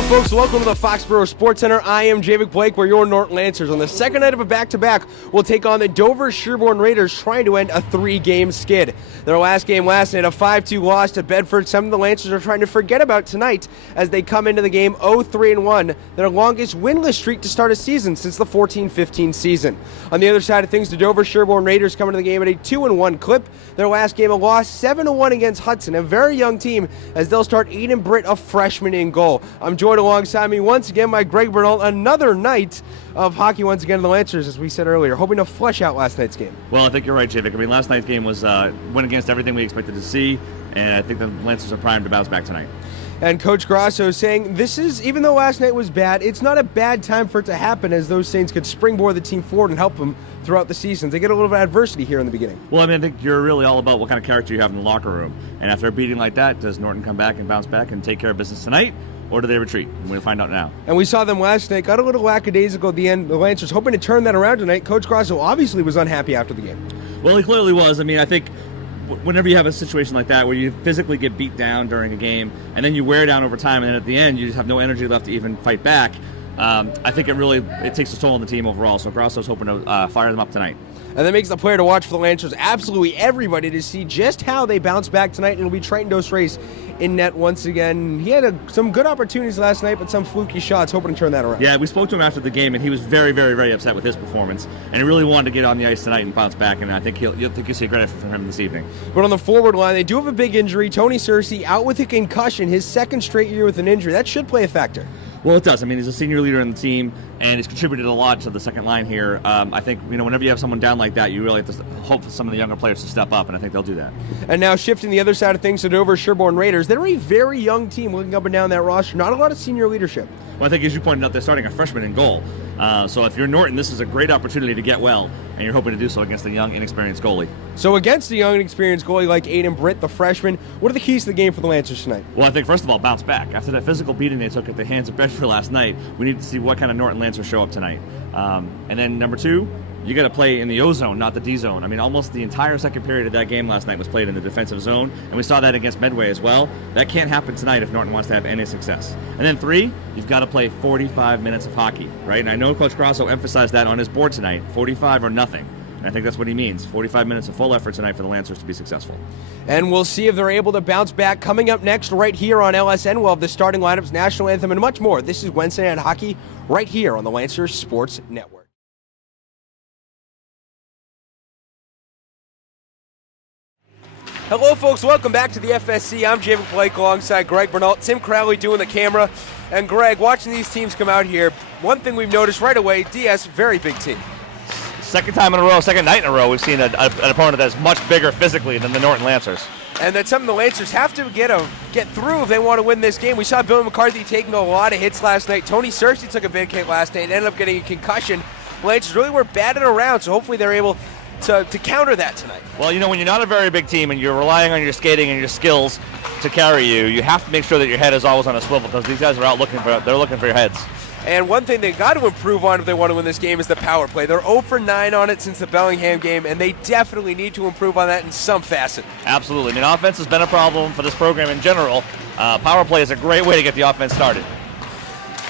Hello, folks. Welcome to the Foxborough Sports Center. I am Javic Blake. We're your Norton Lancers. On the second night of a back-to-back, we'll take on the Dover-Sherborn Raiders, trying to end a 3-game skid. Their last game last night, a 5-2 loss to Bedford. Some of the Lancers are trying to forget about tonight as they come into the game 0-3-1, their longest winless streak to start a season since the 14-15 season. On the other side of things, the Dover-Sherborn Raiders come into the game at a 2-1 clip. Their last game, a loss 7-1 against Hudson, a very young team, as they'll start Aiden Britt, a freshman, in goal. I'm joined alongside me once again by Greg Bernal. Another night of hockey once again in the Lancers, as we said earlier, hoping to flesh out last night's game. Well, I think you're right, Javic. I mean, last night's game was went against everything we expected to see, and I think the Lancers are primed to bounce back tonight. And Coach Grasso saying this is, even though last night was bad, it's not a bad time for it to happen, as those things could springboard the team forward and help them throughout the seasons. They get a little bit of adversity here in the beginning. Well, I mean, I think you're really all about what kind of character you have in the locker room. And after a beating like that, does Norton come back and bounce back and take care of business tonight? Or do they retreat? And we'll find out now. And we saw them last night, got a little lackadaisical at the end. The Lancers hoping to turn that around tonight. Coach Grasso obviously was unhappy after the game. Well, he clearly was. I mean, I think whenever you have a situation like that where you physically get beat down during a game and then you wear down over time and then at the end you just have no energy left to even fight back, I think it takes a toll on the team overall. So Grasso's hoping to fire them up tonight. And that makes the player to watch for the Lancers, absolutely everybody, to see just how they bounce back tonight. And it'll be Triton Dos-Reis in net once again. He had some good opportunities last night, but some fluky shots, hoping to turn that around. Yeah, we spoke to him after the game, and he was very, very, very upset with his performance. And he really wanted to get on the ice tonight and bounce back, and I think you'll see a great effort from him this evening. But on the forward line, they do have a big injury. Tony Searcy out with a concussion, his second straight year with an injury. That should play a factor. Well, it does. I mean, he's a senior leader in the team, and he's contributed a lot to the second line here. I think, whenever you have someone down like that, you really have to hope for some of the younger players to step up, and I think they'll do that. And now shifting the other side of things to Dover-Sherborn Raiders. They're a very young team looking up and down that roster. Not a lot of senior leadership. Well, I think, as you pointed out, they're starting a freshman in goal. So if you're Norton, this is a great opportunity to get well, and you're hoping to do so against a young, inexperienced goalie. So against a young, inexperienced goalie like Aiden Britt, the freshman, what are the keys to the game for the Lancers tonight? Well, I think, first of all, bounce back. After that physical beating they took at the hands of Bedford last night, we need to see what kind of Norton Lancers show up tonight. And then number two, you got to play in the O zone, not the D zone. I mean, almost the entire second period of that game last night was played in the defensive zone, and we saw that against Medway as well. That can't happen tonight if Norton wants to have any success. And then three, you've got to play 45 minutes of hockey, right? And I know Coach Grasso emphasized that on his board tonight, 45 or nothing. And I think that's what he means, 45 minutes of full effort tonight for the Lancers to be successful. And we'll see if they're able to bounce back. Coming up next right here on LSN, we'll have the starting lineups, national anthem, and much more. This is Wednesday Night Hockey right here on the Lancers Sports Network. Hello, folks. Welcome back to the FSC. I'm Javic Blake alongside Greg Bernal, Tim Crowley doing the camera. And Greg, watching these teams come out here, one thing we've noticed right away, DS, very big team. Second night in a row, we've seen an opponent that's much bigger physically than the Norton Lancers. And that's something the Lancers have to get through if they want to win this game. We saw Bill McCarthy taking a lot of hits last night. Tony Searcy took a big hit last night and ended up getting a concussion. The Lancers really were batted around, so hopefully they're able to counter that tonight. Well, when you're not a very big team and you're relying on your skating and your skills to carry you, you have to make sure that your head is always on a swivel, because these guys are looking for your heads. And one thing they got to improve on if they want to win this game is the power play. They're 0 for 9 on it since the Bellingham game, and they definitely need to improve on that in some facet. Absolutely. I mean, offense has been a problem for this program in general. Power play is a great way to get the offense started.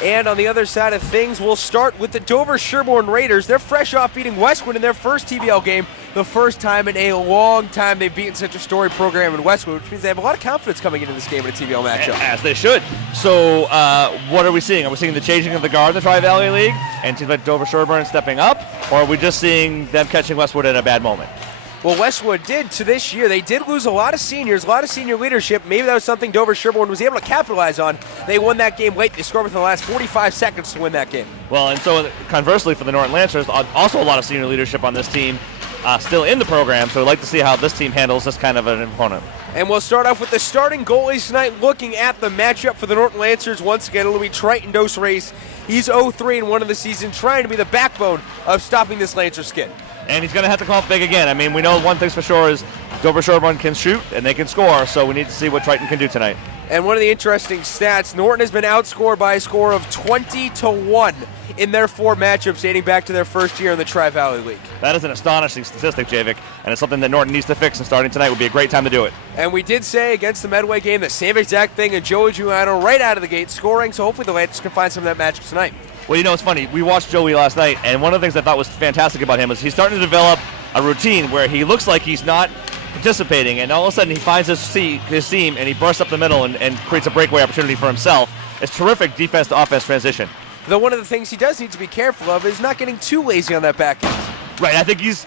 And on the other side of things, we'll start with the Dover-Sherborn Raiders. They're fresh off beating Westwood in their first TBL game, the first time in a long time they've beaten such a storied program in Westwood, which means they have a lot of confidence coming into this game in a TBL matchup. As they should. So what are we seeing? Are we seeing the changing of the guard in the Tri-Valley League and teams like Dover-Sherborn stepping up, or are we just seeing them catching Westwood in a bad moment? Well, Westwood did to this year. They did lose a lot of seniors, a lot of senior leadership. Maybe that was something Dover-Sherborn was able to capitalize on. They won that game late. They scored within the last 45 seconds to win that game. Well, and so conversely for the Norton Lancers, also a lot of senior leadership on this team still in the program, so we'd like to see how this team handles this kind of an opponent. And we'll start off with the starting goalies tonight, looking at the matchup for the Norton Lancers. Once again, it'll be Triton Dos-Reis. He's 0-3-1 in the season, trying to be the backbone of stopping this Lancer skid. And he's going to have to come up big again. I mean, we know one thing's for sure is Dover-Sherborn can shoot and they can score, so we need to see what Triton can do tonight. And one of the interesting stats, Norton has been outscored by a score of 20-1 in their 4 matchups dating back to their first year in the Tri-Valley League. That is an astonishing statistic, Javik, and it's something that Norton needs to fix, and starting tonight would be a great time to do it. And we did say against the Medway game the same exact thing, and Joey Giuliano right out of the gate scoring, so hopefully the Lancers can find some of that magic tonight. Well, it's funny. We watched Joey last night, and one of the things I thought was fantastic about him is he's starting to develop a routine where he looks like he's not participating, and all of a sudden he finds his seam, and he bursts up the middle and creates a breakaway opportunity for himself. It's terrific defense to offense transition. Though one of the things he does need to be careful of is not getting too lazy on that back end. Right, I think he's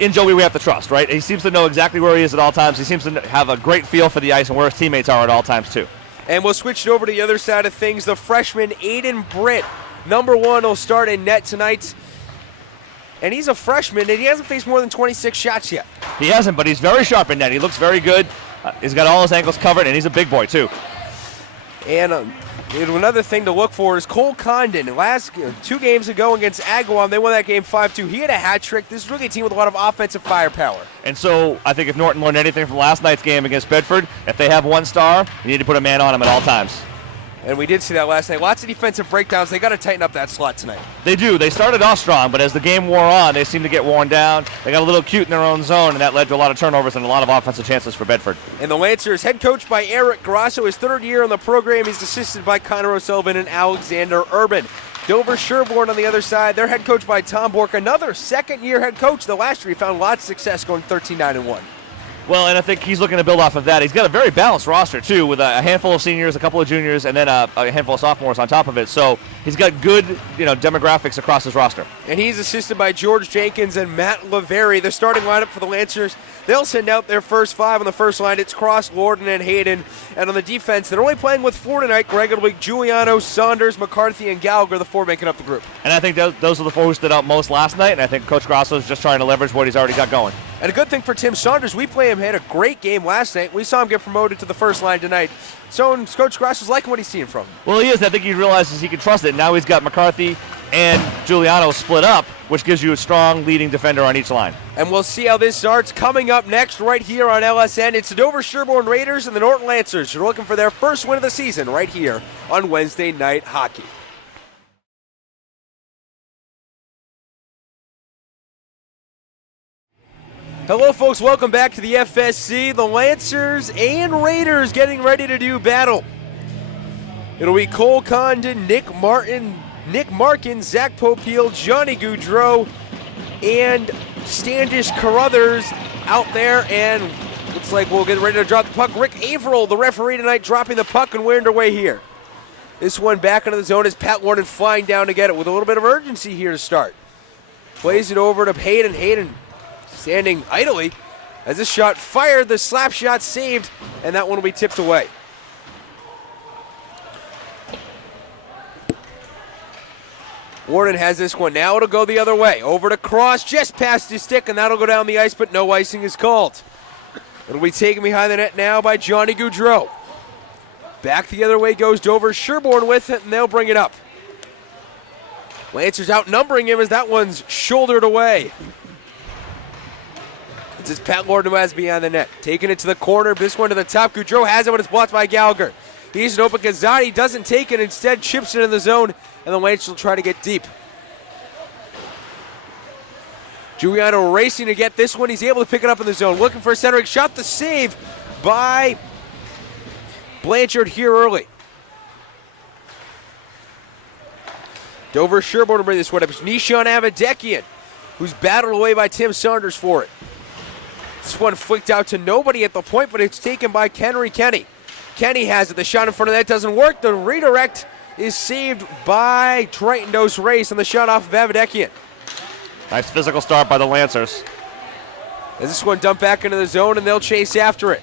in Joey we have to trust, right? He seems to know exactly where he is at all times. He seems to have a great feel for the ice and where his teammates are at all times too. And we'll switch it over to the other side of things. The freshman Aiden Britt, number 1, will start in net tonight. And he's a freshman, and he hasn't faced more than 26 shots yet. He hasn't, but he's very sharp in net. He looks very good. He's got all his ankles covered, and he's a big boy too. And another thing to look for is Cole Condon. Last 2 games ago against Agawam, they won that game 5-2. He had a hat trick. This is really a team with a lot of offensive firepower. And so I think if Norton learned anything from last night's game against Bedford, if they have 1 star, you need to put a man on him at all times. And we did see that last night. Lots of defensive breakdowns. They got to tighten up that slot tonight. They do. They started off strong, but as the game wore on, they seemed to get worn down. They got a little cute in their own zone, and that led to a lot of turnovers and a lot of offensive chances for Bedford. And the Lancers, head coached by Eric Grasso, his 3rd year on the program. He's assisted by Connor O'Sullivan and Alexander Urban. Dover-Sherborn on the other side, they're head coached by Tom Bork, another 2nd-year head coach. The last year he found lots of success going 13-9-1. Well, and I think he's looking to build off of that. He's got a very balanced roster, too, with a handful of seniors, a couple of juniors, and then a handful of sophomores on top of it. So he's got good, demographics across his roster. And he's assisted by George Jenkins and Matt Laveri. The starting lineup for the Lancers, they'll send out their first 5 on the first line. It's Cross, Lorden, and Hayden. And on the defense, they're only playing with 4 tonight. Greg Edwig, Giuliano, Saunders, McCarthy, and Gallagher, the 4 making up the group. And I think those are the 4 who stood out most last night, and I think Coach Grasso is just trying to leverage what he's already got going. And a good thing for Tim Saunders, we play him, had a great game last night. We saw him get promoted to the first line tonight. So Coach Grasso's liking what he's seeing from him. Well, he is. I think he realizes he can trust it. Now he's got McCarthy and Giuliano split up, which gives you a strong leading defender on each line. And we'll see how this starts coming up next right here on LSN. It's the Dover-Sherborn Raiders and the Norton Lancers. You're looking for their first win of the season right here on Wednesday Night Hockey. Hello, folks. Welcome back to the FSC. The Lancers and Raiders getting ready to do battle. It'll be Cole Condon, Nick Markin, Zach Popiel, Johnny Goudreau, and Standish Carruthers out there. And looks like we'll get ready to drop the puck. Rick Averill, the referee tonight, dropping the puck and we're underway here. This one back into the zone as Pat Lorden flying down to get it with a little bit of urgency here to start. Plays it over to Hayden. Hayden standing idly as this shot fired, the slap shot saved, and that one will be tipped away. Warden has this one. Now it'll go the other way. Over to Cross, just past his stick, and that'll go down the ice, but no icing is called. It'll be taken behind the net now by Johnny Goudreau. Back the other way goes Dover-Sherborn with it, and they'll bring it up. Lancers outnumbering him as that one's shouldered away. It's Pat Lorden who has behind the net. Taking it to the corner, this one to the top. Goudreau has it, but it's blocked by Gallagher. He's an open Gazzani, doesn't take it, instead chips it in the zone, and the Lancers will try to get deep. Giuliano racing to get this one. He's able to pick it up in the zone. Looking for a centering shot, the save by Blanchard here early. Dover-Sherborn to bring this one up. It's Nishan Avadekian, who's battled away by Tim Saunders for it. This one flicked out to nobody at the point, but it's taken by Henry Kenny. Kenny has it. The shot in front of that doesn't work. The redirect is saved by Triton Dos Reis on the shot off of Avadekian. Nice physical start by the Lancers. As this one dumped back into the zone, and they'll chase after it.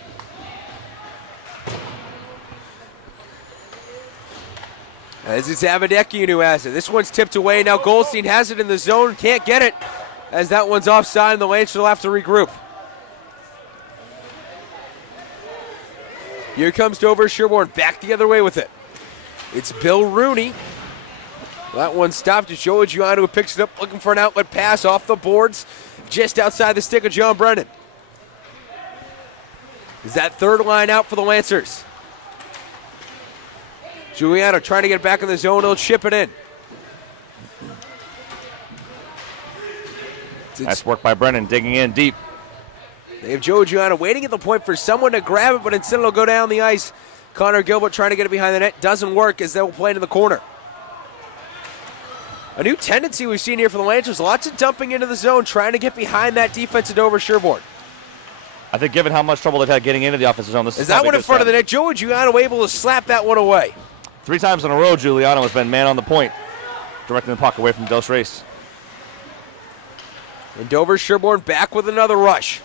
As it's Avadekian who has it. This one's tipped away. Now Goldstein has it in the zone. Can't get it as that one's offside, and the Lancers will have to regroup. Here comes Dover-Sherborn back the other way with it. It's Bill Rooney. That one stopped. It's Joe Giuliano who picks it up, looking for an outlet pass off the boards, just outside the stick of John Brennan. Is that third line out for the Lancers? Giuliano trying to get back in the zone. He'll chip it in. Nice work by Brennan, digging in deep. They have Joe Giuliano waiting at the point for someone to grab it, but instead it'll go down the ice. Connor Gilbert trying to get it behind the net. Doesn't work as they'll play it in the corner. A new tendency we've seen here for the Lancers. Lots of dumping into the zone, trying to get behind that defense of Dover-Sherborn. I think given how much trouble they've had getting into the offensive zone, this is that one in front of the net? Joe Giuliano able to slap that one away. 3 times in a row, Giuliano has been man on the point, directing the puck away from Dos Reis. And Dover-Sherborn back with another rush.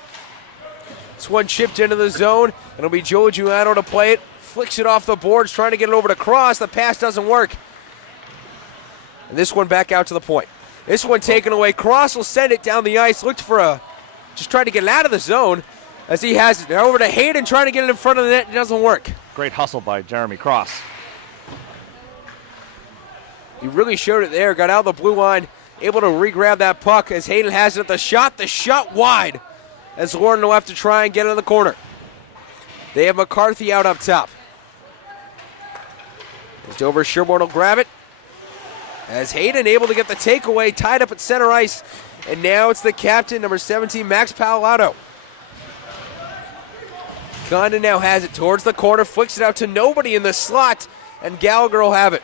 This one chipped into the zone. It'll be Joe Giuliano to play it. Flicks it off the boards, trying to get it over to Cross. The pass doesn't work. And this one back out to the point. This one taken away. Cross will send it down the ice. Looked for just trying to get it out of the zone as he has it. Now over to Hayden, trying to get it in front of the net. It doesn't work. Great hustle by Jeremy Cross. He really showed it there. Got out of the blue line. Able to re-grab that puck as Hayden has it at the shot. The shot wide as Norton will have to try and get it in the corner. They have McCarthy out up top. As Dover-Sherborn will grab it. As Hayden able to get the takeaway, tied up at center ice. And now it's the captain, number 17, Max Palato. Condon now has it towards the corner, flicks it out to nobody in the slot, and Gallagher will have it.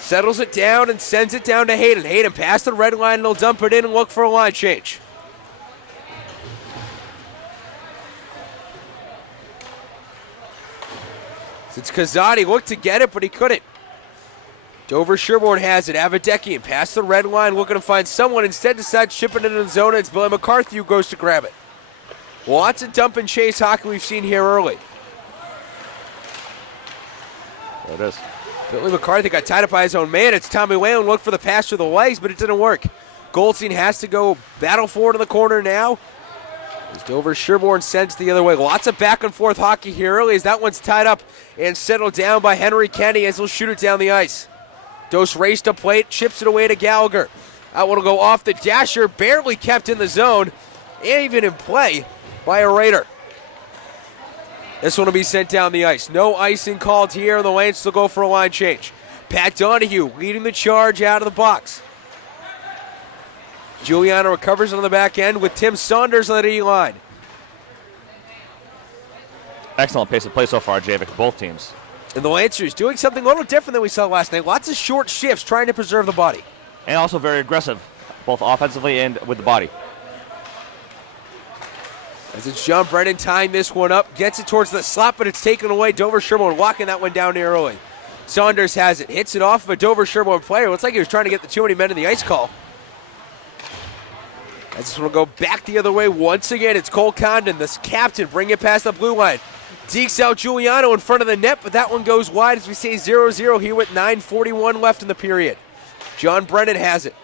Settles it down and sends it down to Hayden. Hayden past the red line, and he'll dump it in and look for a line change. It's Kazadi looked to get it, but he couldn't. Dover-Sherborn has it. Avadekian past the red line, looking to find someone. Instead decides to chip it into the zone. It's Billy McCarthy who goes to grab it. Lots of dump and chase hockey we've seen here early. There it is. Billy McCarthy got tied up by his own man. It's Tommy Whalen looked for the pass through the legs, but it didn't work. Goldstein has to go battle forward in the corner now. As Dover-Sherborn sends the other way. Lots of back and forth hockey here early as that one's tied up and settled down by Henry Kenny as he'll shoot it down the ice. Dos Reis to plate, chips it away to Gallagher. That one will go off the dasher, barely kept in the zone, and even in play by a Raider. This one will be sent down the ice. No icing called here, and the Lancers will go for a line change. Pat Donahue leading the charge out of the box. Giuliano recovers on the back end with Tim Saunders on the D-line. Excellent pace of play so far, Javik, both teams. And the Lancers doing something a little different than we saw last night. Lots of short shifts trying to preserve the body. And also very aggressive, both offensively and with the body. As it's John Brennan tying this one up. Gets it towards the slot, but it's taken away. Dover-Sherborn walking that one down here early. Saunders has it. Hits it off of a Dover-Sherborn player. Looks like he was trying to get the too many men in the ice call. As this one will go back the other way once again. It's Cole Condon, the captain, bring it past the blue line. Dekes out Giuliano in front of the net, but that one goes wide as we say 0-0 here with 9:41 left in the period. John Brennan has it.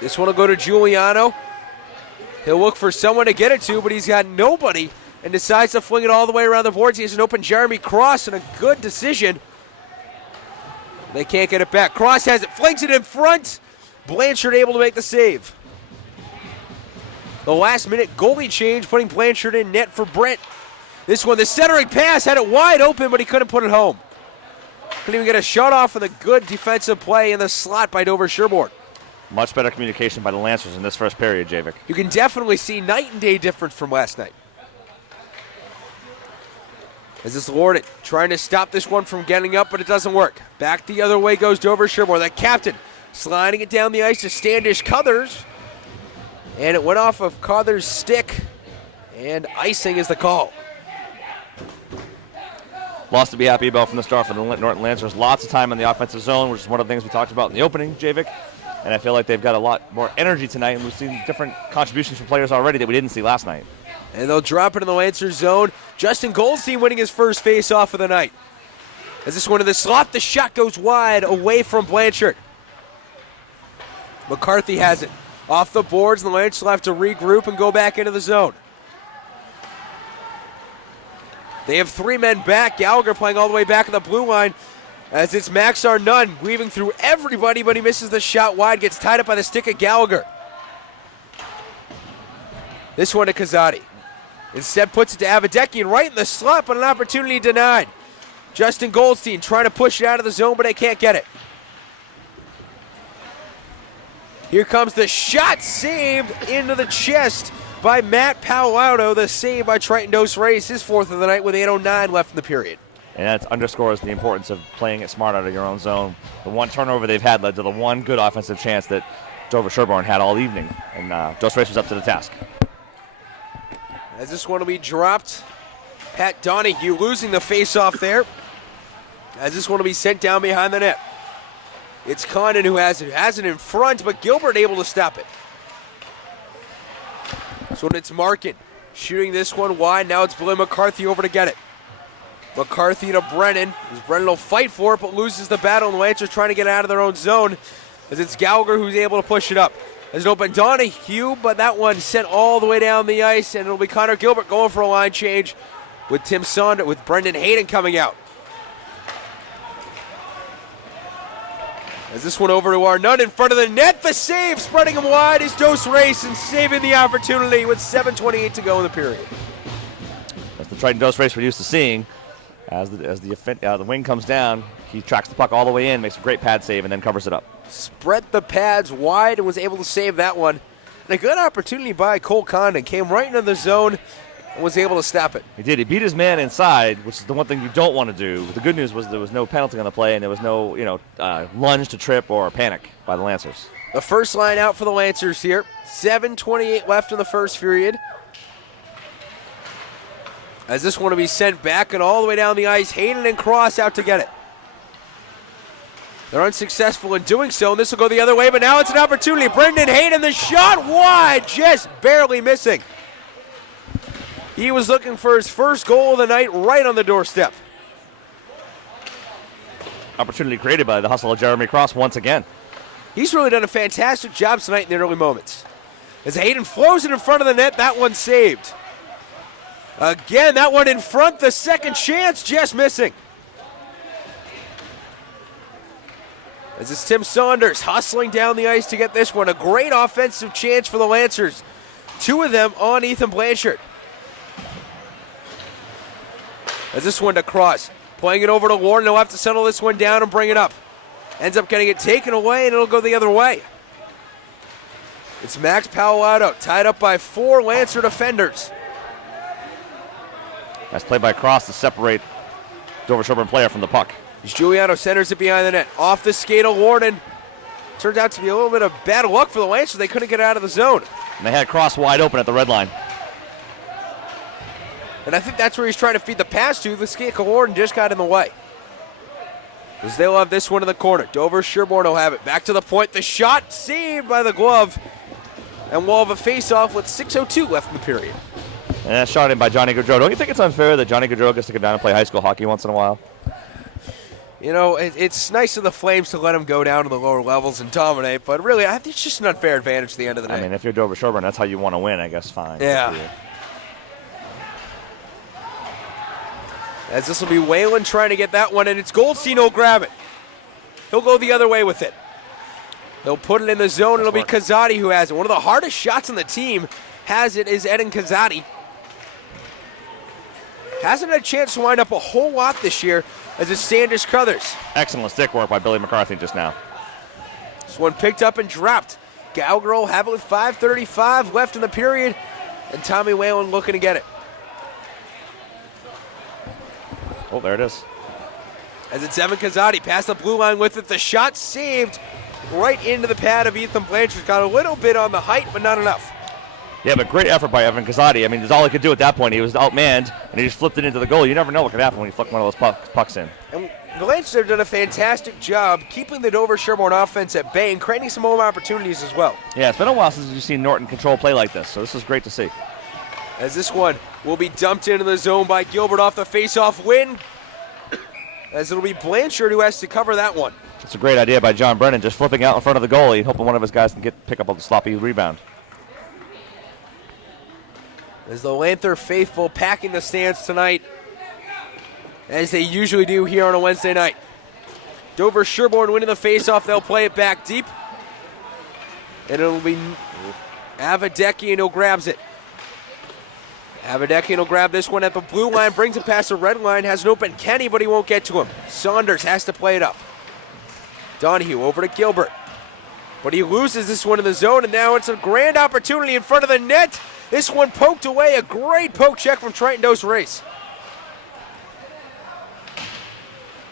This one will go to Giuliano. He'll look for someone to get it to, but he's got nobody and decides to fling it all the way around the boards. He has an open Jeremy Cross and a good decision. They can't get it back. Cross has it, flings it in front. Blanchard able to make the save. The last minute goalie change, putting Blanchard in net for Brent. This one, the centering pass, had it wide open, but he couldn't put it home. Couldn't even get a shot off of the good defensive play in the slot by Dover-Sherborn. Much better communication by the Lancers in this first period, Javik. You can definitely see night and day difference from last night. As this Lord trying to stop this one from getting up, but it doesn't work. Back the other way goes Dover-Sherborn. That captain sliding it down the ice to Standish Cuthers. And it went off of Cuthers' stick, and icing is the call. Lots to be happy about from the start for the Norton Lancers. Lots of time in the offensive zone, which is one of the things we talked about in the opening, Javik. And I feel like they've got a lot more energy tonight, and we've seen different contributions from players already that we didn't see last night. And they'll drop it in the Lancers zone. Justin Goldstein winning his first face-off of the night. As this one to the slot, the shot goes wide away from Blanchard. McCarthy has it. Off the boards, and the Lancers will have to regroup and go back into the zone. They have 3 men back. Gallagher playing all the way back in the blue line as it's Max Arnunn weaving through everybody, but he misses the shot wide, gets tied up by the stick of Gallagher. This one to Kazadi. Instead puts it to Avadekian right in the slot, but an opportunity denied. Justin Goldstein trying to push it out of the zone, but they can't get it. Here comes the shot, saved into the chest by Matt Pallaudo. The save by Triton Dos-Reis, his fourth of the night with 8:09 left in the period. And that underscores the importance of playing it smart out of your own zone. The one turnover they've had led to the one good offensive chance that Dover-Sherborn had all evening, and Dos-Reis was up to the task. As this one will be dropped, Pat Donahue losing the face-off there. As this one will be sent down behind the net. It's Condon who has it in front, but Gilbert able to stop it. So it's Markin shooting this one wide. Now it's Billy McCarthy over to get it. McCarthy to Brennan. Brennan will fight for it, but loses the battle, and the Lancers trying to get out of their own zone as it's Gallagher who's able to push it up. There's an open Donahue, but that one sent all the way down the ice, and it'll be Connor Gilbert going for a line change with Tim Saunders, with Brendan Hayden coming out. As this one over to Arnott in front of the net, the save, spreading him wide is Dos-Reis and saving the opportunity with 7:28 to go in the period. That's the Triton Dos-Reis we're used to seeing. As the wing comes down, he tracks the puck all the way in, makes a great pad save, and then covers it up. Spread the pads wide and was able to save that one. And a good opportunity by Cole Condon. Came right into the zone and was able to stop it. He did. He beat his man inside, which is the one thing you don't want to do. The good news was there was no penalty on the play, and there was no lunge to trip or panic by the Lancers. The first line out for the Lancers here. 7:28 left in the first period. As this one will be sent back and all the way down the ice. Hayden and Cross out to get it. They're unsuccessful in doing so, and this will go the other way, but now it's an opportunity. Brendan Hayden, the shot wide, just barely missing. He was looking for his first goal of the night right on the doorstep. Opportunity created by the hustle of Jeremy Cross once again. He's really done a fantastic job tonight in the early moments. As Hayden flows it in front of the net, that one saved. Again, that one in front, the second chance, just missing. As it's Tim Saunders hustling down the ice to get this one. A great offensive chance for the Lancers. Two of them on Ethan Blanchard. As this one to Cross. Playing it over to Warren. They'll have to settle this one down and bring it up. Ends up getting it taken away, and it'll go the other way. It's Max Pallaudo, tied up by 4 Lancer defenders. Nice play by Cross to separate Dover-Sherborn player from the puck. As Giuliano centers it behind the net. Off the skate of Warden. Turned out to be a little bit of bad luck for the Lancers. They couldn't get out of the zone. And they had Cross wide open at the red line. And I think that's where he's trying to feed the pass to. The skate of Warden just got in the way. As they'll have this one in the corner. Dover-Sherborn will have it. Back to the point. The shot saved by the glove. And we'll have a face-off with 6:02 left in the period. And that shot in by Johnny Gaudreau. Don't you think it's unfair that Johnny Gaudreau gets to come down and play high school hockey once in a while? You know, it's nice of the Flames to let him go down to the lower levels and dominate, but really, I think it's just an unfair advantage at the end of the day. I mean, if you're Dover-Sherborn, that's how you want to win, I guess, fine. Yeah. As this will be Whalen trying to get that one, and it's Goldstein who'll grab it. He'll go the other way with it. They'll put it in the zone, and it'll be Kazadi who has it. One of the hardest shots on the team has it is Eden Kazadi. Hasn't had a chance to wind up a whole lot this year as it's Sanders Crothers. Excellent stick work by Billy McCarthy just now. This one picked up and dropped. Gallagher will have it with 5:35 left in the period, and Tommy Whalen looking to get it. Oh, there it is. As it's Evan Kazadi past the blue line with it. The shot saved right into the pad of Ethan Blanchard. Got a little bit on the height, but not enough. Yeah, but great effort by Evan Kazadi. I mean, that's all he could do at that point. He was outmanned, and he just flipped it into the goal. You never know what could happen when you flick one of those pucks in. And the Lancers have done a fantastic job keeping the Dover-Sherborn offense at bay and creating some home opportunities as well. Yeah, it's been a while since you've seen Norton control play like this, so this is great to see. As this one will be dumped into the zone by Gilbert off the face-off win. As it'll be Blanchard who has to cover that one. It's a great idea by John Brennan, just flipping out in front of the goalie, hoping one of his guys can pick up a sloppy rebound. As the Lanther faithful packing the stands tonight, as they usually do here on a Wednesday night. Dover-Sherborn winning the faceoff. They'll play it back deep. And it'll be Avadekian who grabs it. Avadekian will grab this one at the blue line, brings it past the red line, has an open Kenny, but he won't get to him. Saunders has to play it up. Donahue over to Gilbert. But he loses this one in the zone, and now it's a grand opportunity in front of the net. This one poked away. A great poke check from Trenton Dover-Sherborn.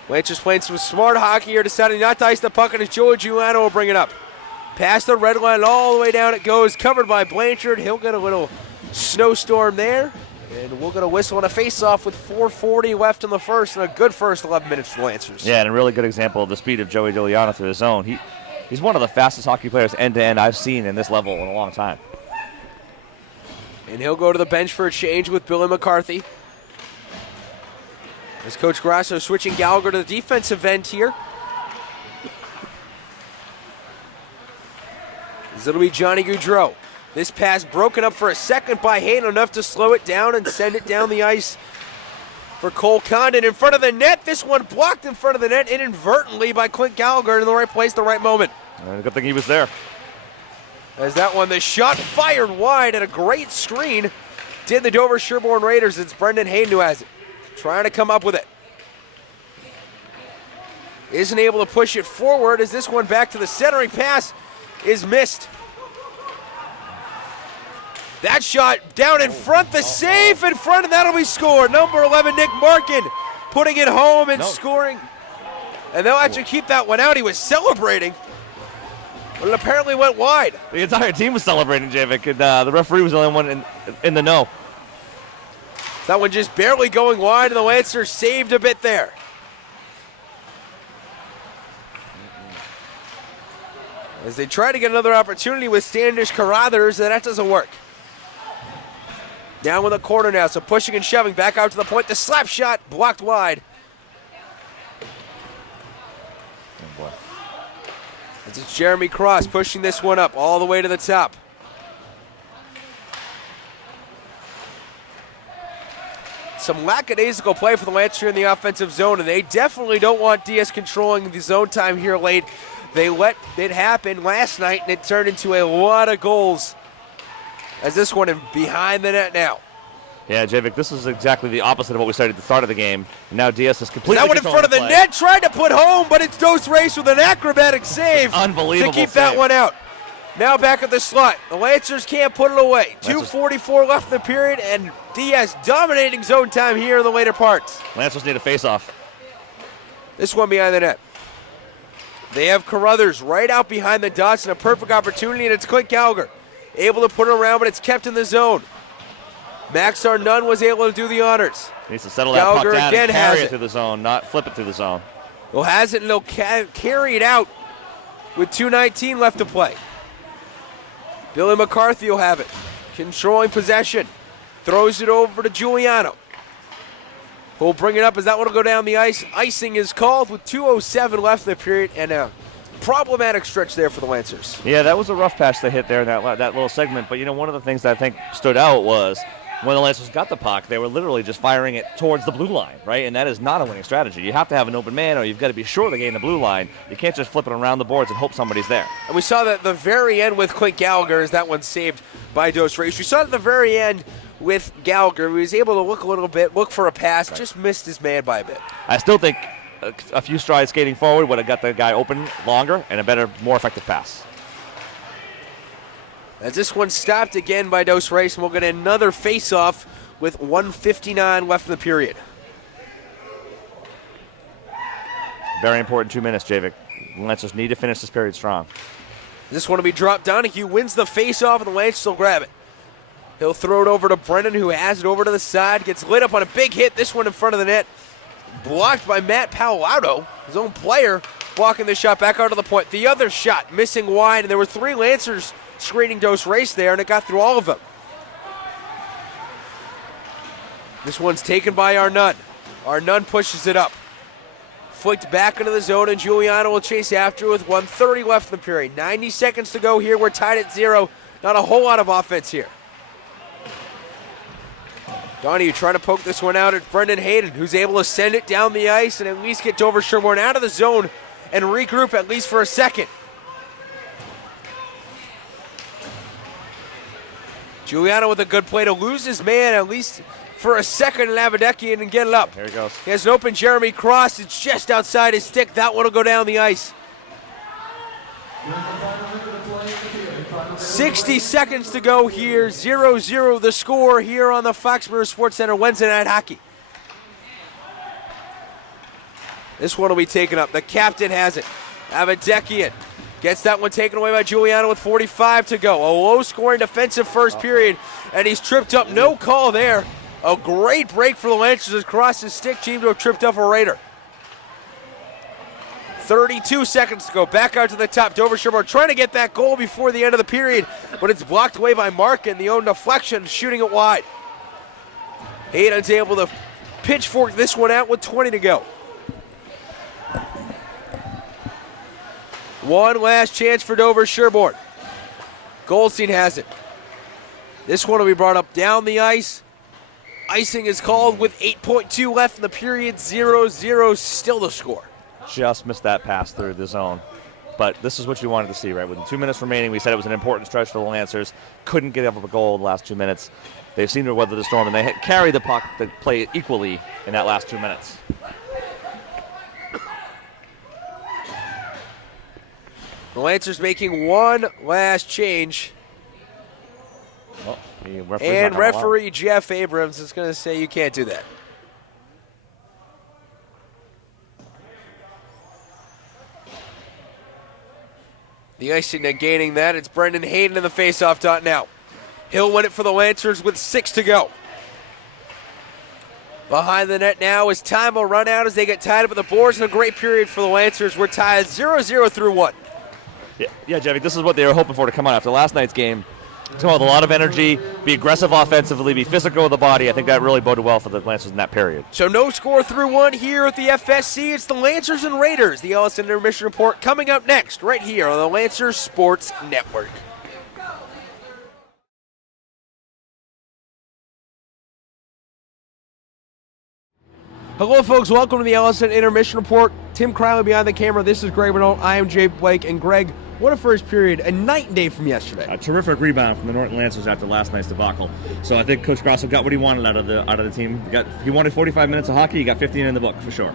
Lancers playing some smart hockey here, deciding not to ice the puck, and as Joey Giuliano will bring it up. Past the red line, all the way down it goes, covered by Blanchard. He'll get a little snowstorm there, and we're going to whistle on a face-off with 4:40 left in the first, and a good first 11 minutes for the Lancers. Yeah, and a really good example of the speed of Joey Giuliano through the zone. He's one of the fastest hockey players end-to-end I've seen in this level in a long time. And he'll go to the bench for a change with Billy McCarthy. As Coach Grasso switching Gallagher to the defensive end here. As it'll be Johnny Goudreau. This pass broken up for a second by Hayden, enough to slow it down and send it down the ice for Cole Condon in front of the net. This one blocked in front of the net inadvertently by Clint Gallagher in the right place, the right moment. Good thing he was there. As that one, the shot fired wide and a great screen did the Dover-Sherborn Raiders. It's Brendan Hayden who has it. Trying to come up with it. Isn't able to push it forward as this one back to the centering pass is missed. That shot down in front, the save in front, and that'll be scored. Number 11, Nick Markin, putting it home and scoring. And they'll actually keep that one out. He was celebrating, but it apparently went wide. The entire team was celebrating, Javik, and the referee was the only one in the know. That one just barely going wide, and the Lancers saved a bit there. As they try to get another opportunity with Standish Carruthers, that doesn't work. Down in the corner now, so pushing and shoving back out to the point. The slap shot blocked wide. Oh boy. As it's Jeremy Cross pushing this one up all the way to the top. Some lackadaisical play for the Lancers here in the offensive zone, and they definitely don't want Diaz controlling the zone time here late. They let it happen last night, and it turned into a lot of goals. As this one in behind the net now. Yeah, Javik, this is exactly the opposite of what we started at the start of the game. And now Diaz is completely that one in front of the net, tried to put home, but it's Dover-Sherborn with an acrobatic save. Unbelievable to keep save. that one out. Now back at the slot. The Lancers can't put it away. 2:44 left in the period, and Diaz dominating zone time here in the later parts. Lancers need a face-off. This one behind the net. They have Carruthers right out behind the dots and a perfect opportunity, and it's Clint Gallagher. Able to put it around, but it's kept in the zone. Max Arnunn was able to do the honors. Needs to settle that puck Gallagher down again and carry has it through the zone, not flip it through the zone. Well, has it, and they'll carry it out with 2:19 left to play. Billy McCarthy will have it. Controlling possession. Throws it over to Giuliano. Who'll bring it up as that one will go down the ice. Icing is called with 2:07 left in the period, and a problematic stretch there for the Lancers. Yeah, that was a rough patch they hit there in that little segment. But, you know, one of the things that I think stood out was when the Lancers got the puck, they were literally just firing it towards the blue line, right? And that is not a winning strategy. You have to have an open man, or you've got to be sure to gain the blue line. You can't just flip it around the boards and hope somebody's there. And we saw that at the very end with Clint Gallagher as that one saved by Dover-Sherborn. We saw it at the very end with Gallagher. He was able to look a little bit, look for a pass, just missed his man by a bit. I still think a few strides skating forward would have got the guy open longer and a better, more effective pass. As this one stopped again by Dover-Sherborn, we'll get another face-off with 1:59 left in the period. Very important 2 minutes, Javik. Lancers need to finish this period strong. This one will be dropped. Donahue wins the face-off, and the Lancers will grab it. He'll throw it over to Brennan, who has it over to the side. Gets lit up on a big hit. This one in front of the net. Blocked by Matt Palaudo, his own player, blocking the shot back out to the point. The other shot missing wide, and there were 3 Lancers screening Dover-Sherborn there, and it got through all of them. This one's taken by Arnunn. Arnunn pushes it up. Flicked back into the zone, and Giuliano will chase after with 1:30 left in the period. 90 seconds to go here. We're tied at 0. Not a whole lot of offense here. Donahue trying to poke this one out at Brendan Hayden, who's able to send it down the ice and at least get Dover-Sherborn out of the zone and regroup at least for a second. Giuliano with a good play to lose his man at least for a second, Lavidekian, and get it up. There he goes. He has an open Jeremy Cross. It's just outside his stick. That one will go down the ice. 60 seconds to go here. 0-0 the score here on the Foxborough Sports Center Wednesday Night Hockey. This one will be taken up. The captain has it. Avadekian gets that one taken away by Giuliano with 45 to go. A low-scoring defensive first period, and he's tripped up. No call there. A great break for the Lancers across his stick. Seemed to have tripped up a Raider. 32 seconds to go. Back out to the top. Dover-Sherborn trying to get that goal before the end of the period, but it's blocked away by Markin. The own deflection, shooting it wide. Hayden's able to pitchfork this one out with 20 to go. One last chance for Dover-Sherborn. Goldstein has it. This one will be brought up down the ice. Icing is called with 8.2 left in the period. 0-0 still the score. Just missed that pass through the zone. But this is what you wanted to see, right? With 2 minutes remaining, we said it was an important stretch for the Lancers. Couldn't get up a goal in the last 2 minutes. They've seemed to weather the storm, and they carried the puck to play equally in that last 2 minutes. The Lancers making one last change. Well, and referee Jeff Abrams is going to say you can't do that. The icing negating that. It's Brendan Hayden in the faceoff dot now. He'll win it for the Lancers with 6 to go. Behind the net now as time will run out as they get tied up at the boards in a great period for the Lancers. We're tied 0-0 through 1. Yeah, Jeffy, this is what they were hoping for to come out after last night's game. Come out with a lot of energy, be aggressive offensively, be physical with the body. I think that really boded well for the Lancers in that period. So no score through 1 here at the FSC. It's the Lancers and Raiders. The Ellison Intermission Report coming up next right here on the Lancers Sports Network. Hello, folks. Welcome to the Ellison Intermission Report. Tim Crowley behind the camera. This is Greg Renault. I am Jay Blake. And Greg, what a first period. A night and day from yesterday. A terrific rebound from the Norton Lancers after last night's debacle. So I think Coach Grosso got what he wanted out of the team. He wanted 45 minutes of hockey. He got 15 in the book for sure.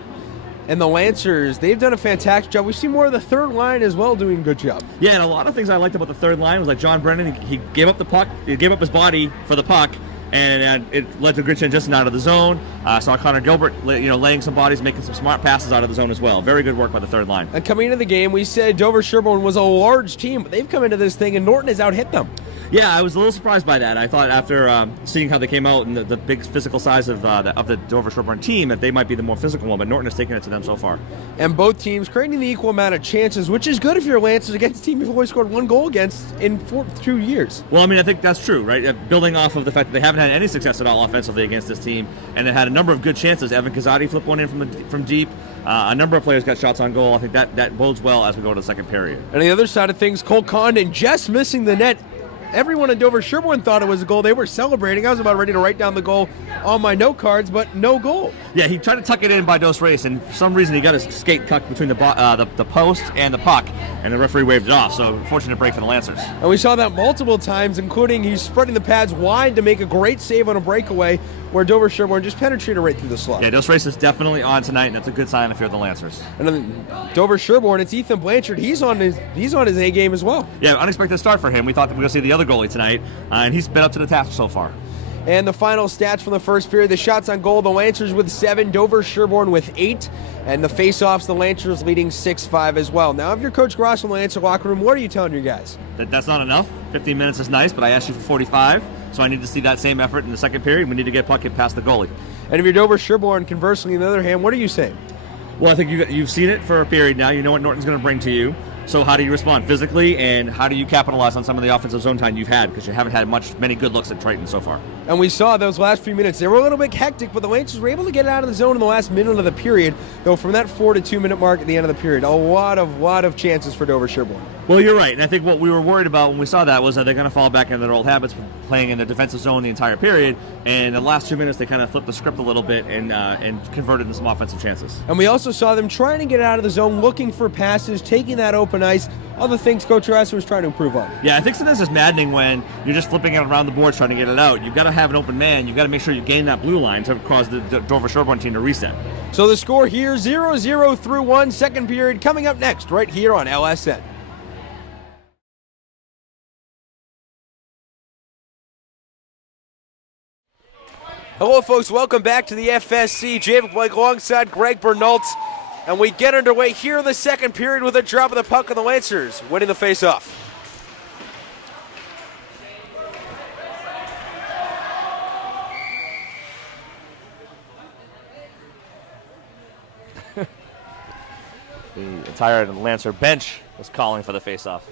And the Lancers, they've done a fantastic job. We've seen more of the third line as well doing a good job. Yeah, and a lot of things I liked about the third line was like John Brennan. He gave up the puck. He gave up his body for the puck. And it led to good transition out of the zone. Saw Connor Gilbert, laying some bodies, making some smart passes out of the zone as well. Very good work by the third line. And coming into the game, we said Dover-Sherborn was a large team, but they've come into this thing, and Norton has out-hit them. Yeah, I was a little surprised by that. I thought after seeing how they came out and the big physical size of the Dover-Sherborn team that they might be the more physical one, but Norton has taken it to them so far. And both teams creating the equal amount of chances, which is good if you're Lancers against a team you've only scored 1 goal against in 2 years. Well, I mean, I think that's true, right? Building off of the fact that they haven't had any success at all offensively against this team, and they had a number of good chances. Evan Kazadi flipped one in from deep. A number of players got shots on goal. I think that bodes well as we go to the second period. And on the other side of things, Cole Condon just missing the net. Everyone in Dover-Sherborn thought it was a goal. They were celebrating. I was about ready to write down the goal on my note cards, but no goal. Yeah, he tried to tuck it in by Dos Reis, and for some reason he got his skate tucked between the post and the puck, and the referee waved it off. So fortunate break for the Lancers. And we saw that multiple times, including he's spreading the pads wide to make a great save on a breakaway where Dover-Sherborn just penetrated right through the slot. Yeah, Dos Reis is definitely on tonight, and that's a good sign if you're the Lancers. And then Dover-Sherborn, it's Ethan Blanchard. He's on his A game as well. Yeah, unexpected start for him. We thought that we were going to see the other goalie tonight, and he's been up to the task so far. And the final stats from the first period, the shots on goal, the Lancers with 7, Dover-Sherborn with 8, and the face-offs, the Lancers leading 6-5 as well. Now, if you're Coach Gross in the Lancer locker room, what are you telling your guys? That's not enough. 15 minutes is nice, but I asked you for 45, so I need to see that same effort in the second period. We need to get puck it past the goalie. And if you're Dover-Sherborn, conversely, on the other hand, what are you saying? Well, I think you've seen it for a period now. You know what Norton's going to bring to you. So how do you respond physically, and how do you capitalize on some of the offensive zone time you've had, because you haven't had many good looks at Triton so far. And we saw those last few minutes. They were a little bit hectic, but the Lancers were able to get out of the zone in the last minute of the period, though from that 4 to 2 minute mark at the end of the period. A lot of chances for Dover-Sherborn. Well, you're right, and I think what we were worried about when we saw that was that they're going to fall back into their old habits of playing in the defensive zone the entire period, and in the last 2 minutes they kind of flipped the script a little bit and converted into some offensive chances. And we also saw them trying to get out of the zone, looking for passes, taking that open ice, other things Coach Rasser was trying to improve on. Yeah, I think sometimes it's maddening when you're just flipping it around the boards trying to get it out. You've got to have an open man. You've got to make sure you gain that blue line to cause the Dover-Sherborn team to reset. So the score here, 0-0 through 1, second period coming up next right here on LSN. Hello, folks. Welcome back to the FSC. Javid Blake alongside Greg Bernault. And we get underway here in the second period with a drop of the puck on the Lancers, winning the faceoff. The entire Lancer bench was calling for the faceoff.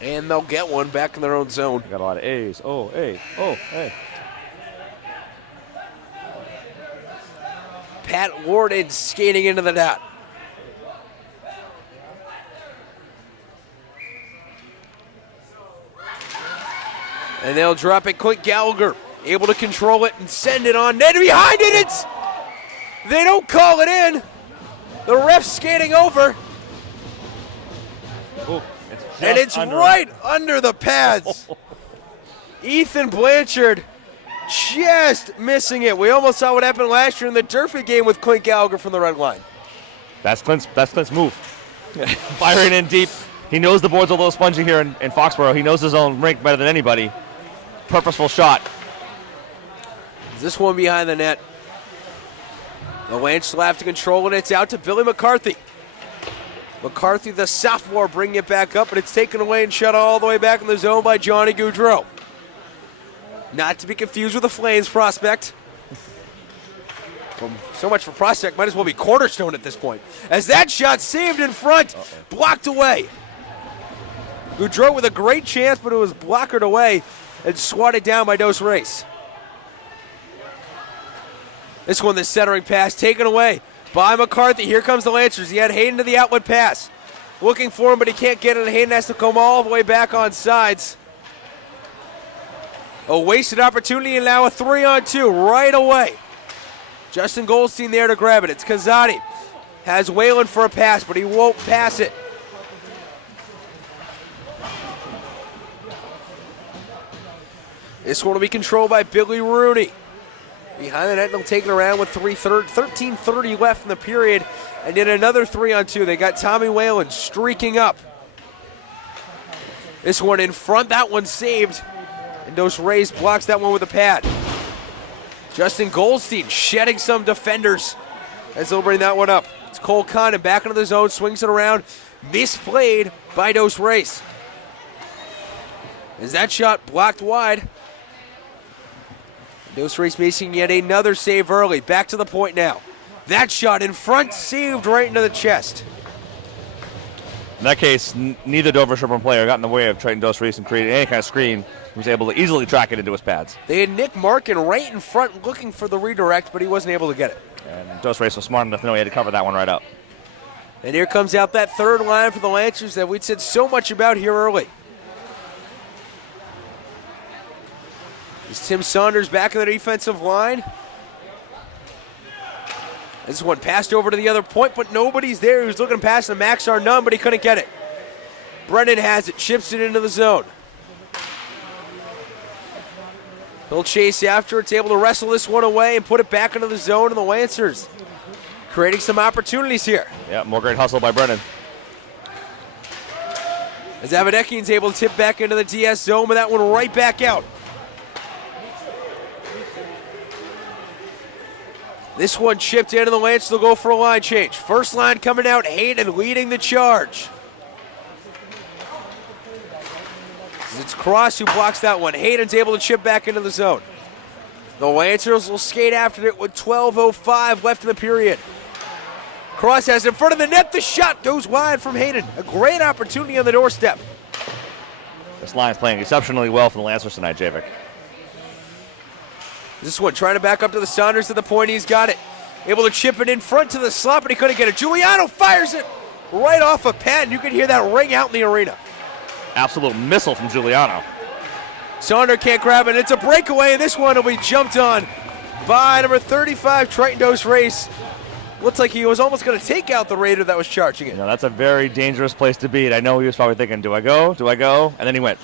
And they'll get one back in their own zone. Got a lot of A's. Oh, A. Oh, A. Pat Warden skating into the net. And they'll drop it. Clint Gallagher able to control it and send it on net. Behind it, they don't call it in. The ref's skating over. Oh, and it's right under the pads. Ethan Blanchard just missing it. We almost saw what happened last year in the Durfee game with Clint Gallagher from the red line. That's Clint's move. Firing in deep. He knows the board's a little spongy here in Foxborough. He knows his own rink better than anybody. Purposeful shot. This one behind the net. The Lancers will have to control it. It's out to Billy McCarthy. McCarthy, the sophomore, bringing it back up, but it's taken away and shut all the way back in the zone by Johnny Goudreau. Not to be confused with the Flames prospect. Well, so much for prospect, might as well be Cornerstone at this point. As that shot saved in front, blocked away. Goudreau with a great chance, but it was blockered away and swatted down by Dos Reis. This one, the centering pass taken away by McCarthy. Here comes the Lancers. He had Hayden to the outlet pass. Looking for him, but he can't get it. Hayden has to come all the way back on sides. A wasted opportunity, and now a 3-on-2 right away. Justin Goldstein there to grab it. It's Kazadi. Has Whalen for a pass, but he won't pass it. This one will be controlled by Billy Rooney. Behind the net, they'll take it around with 13:30 left in the period. And then another 3-on-2. They got Tommy Whalen streaking up. This one in front, that one saved. And Dos Reis blocks that one with a pad. Justin Goldstein shedding some defenders as they'll bring that one up. It's Cole Condon back into the zone, swings it around. Misplayed by Dos Reis. As that shot blocked wide. Dos Reis making yet another save early. Back to the point now. That shot in front, saved right into the chest. In that case, neither Dover-Sherborn player got in the way of Triton Dos Reis and creating any kind of screen. He was able to easily track it into his pads. They had Nick Markin right in front looking for the redirect, but he wasn't able to get it. And Dos Reis was smart enough to know he had to cover that one right out. And here comes out that third line for the Lancers that we'd said so much about here early. Is Tim Saunders back in the defensive line? This one passed over to the other point, but nobody's there. He was looking past the Max Arnum, but he couldn't get it. Brennan has it, chips it into the zone. He'll chase after. It's able to wrestle this one away and put it back into the zone, and the Lancers creating some opportunities here. Yeah, more great hustle by Brennan. As Avadekian's able to tip back into the DS zone, but that one right back out. This one chipped into the Lancers. They'll go for a line change. First line coming out, Hayden leading the charge. It's Cross who blocks that one. Hayden's able to chip back into the zone. The Lancers will skate after it with 12:05 left in the period. Cross has it in front of the net. The shot goes wide from Hayden. A great opportunity on the doorstep. This line is playing exceptionally well for the Lancers tonight, Javik. This one trying to back up to the Saunders to the point. He's got it. Able to chip it in front to the slot, but he couldn't get it. Giuliano fires it right off a pad. You can hear that ring out in the arena. Absolute missile from Giuliano. Saunders can't grab it. It's a breakaway, and this one will be jumped on by number 35, Triton Dos Reis. Looks like he was almost going to take out the Raider that was charging it. You know, that's a very dangerous place to be, and I know he was probably thinking, do I go? Do I go? And then he went.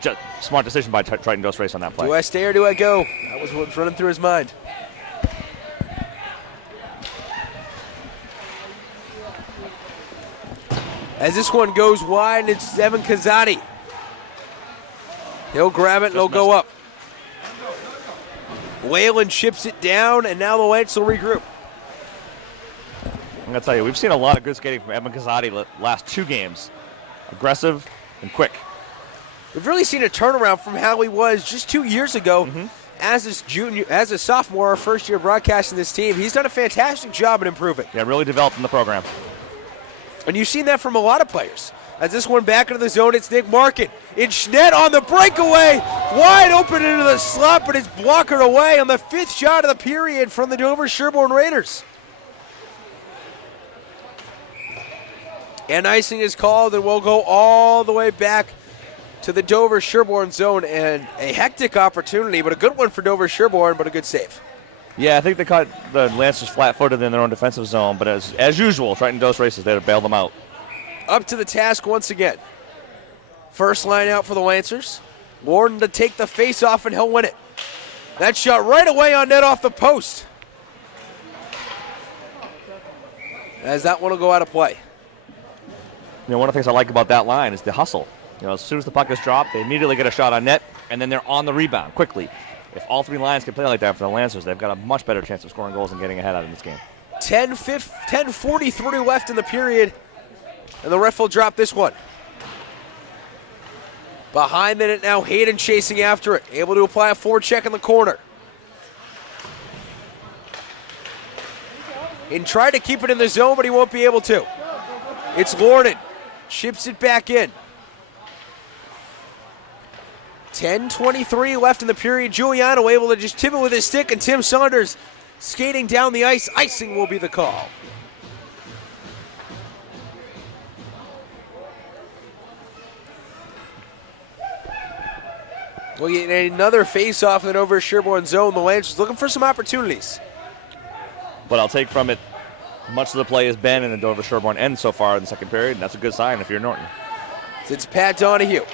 Just smart decision by Triton Dos Reis on that play. Do I stay or do I go? That was what's running through his mind. As this one goes wide, it's Evan Kazadi. He'll grab it and he'll go up. Whalen chips it down, and now the Lancers will regroup. I'm going to tell you, we've seen a lot of good skating from Evan Kazadi the last 2 games. Aggressive and quick. We've really seen a turnaround from how he was just 2 years ago as a sophomore, our first year broadcasting this team. He's done a fantastic job in improving. Yeah, really developed in the program. And you've seen that from a lot of players. As this one back into the zone, it's Nick Markin. It's net on the breakaway. Wide open into the slot, but it's blocked away on the 5th shot of the period from the Dover-Sherborn Raiders. And icing is called, and we'll go all the way back to the Dover-Sherborn zone. And a hectic opportunity, but a good one for Dover-Sherborn, but a good save. Yeah, I think they caught the Lancers flat-footed in their own defensive zone, but as usual, Triton Dose races, they had to bail them out. Up to the task once again. First line out for the Lancers. Norton to take the face off, and he'll win it. That shot right away on net off the post. As that one will go out of play. You know, one of the things I like about that line is the hustle. You know, as soon as the puck is dropped, they immediately get a shot on net, and then they're on the rebound quickly. If all 3 lines can play like that for the Lancers, they've got a much better chance of scoring goals and getting ahead out of this game. 10:43 left in the period, and the ref will drop this one. Behind the net now, Hayden chasing after it, able to apply a forecheck in the corner. And try to keep it in the zone, but he won't be able to. It's Norton, chips it back in. 10:23 left in the period. Giuliano able to just tip it with his stick, and Tim Saunders skating down the ice. Icing will be the call. We'll get another face-off in the Dover-Sherborn zone. The Lancers looking for some opportunities. But I'll take from it, much of the play has been in the Dover-Sherborn end so far in the second period, and that's a good sign if you're Norton. It's Pat Donahue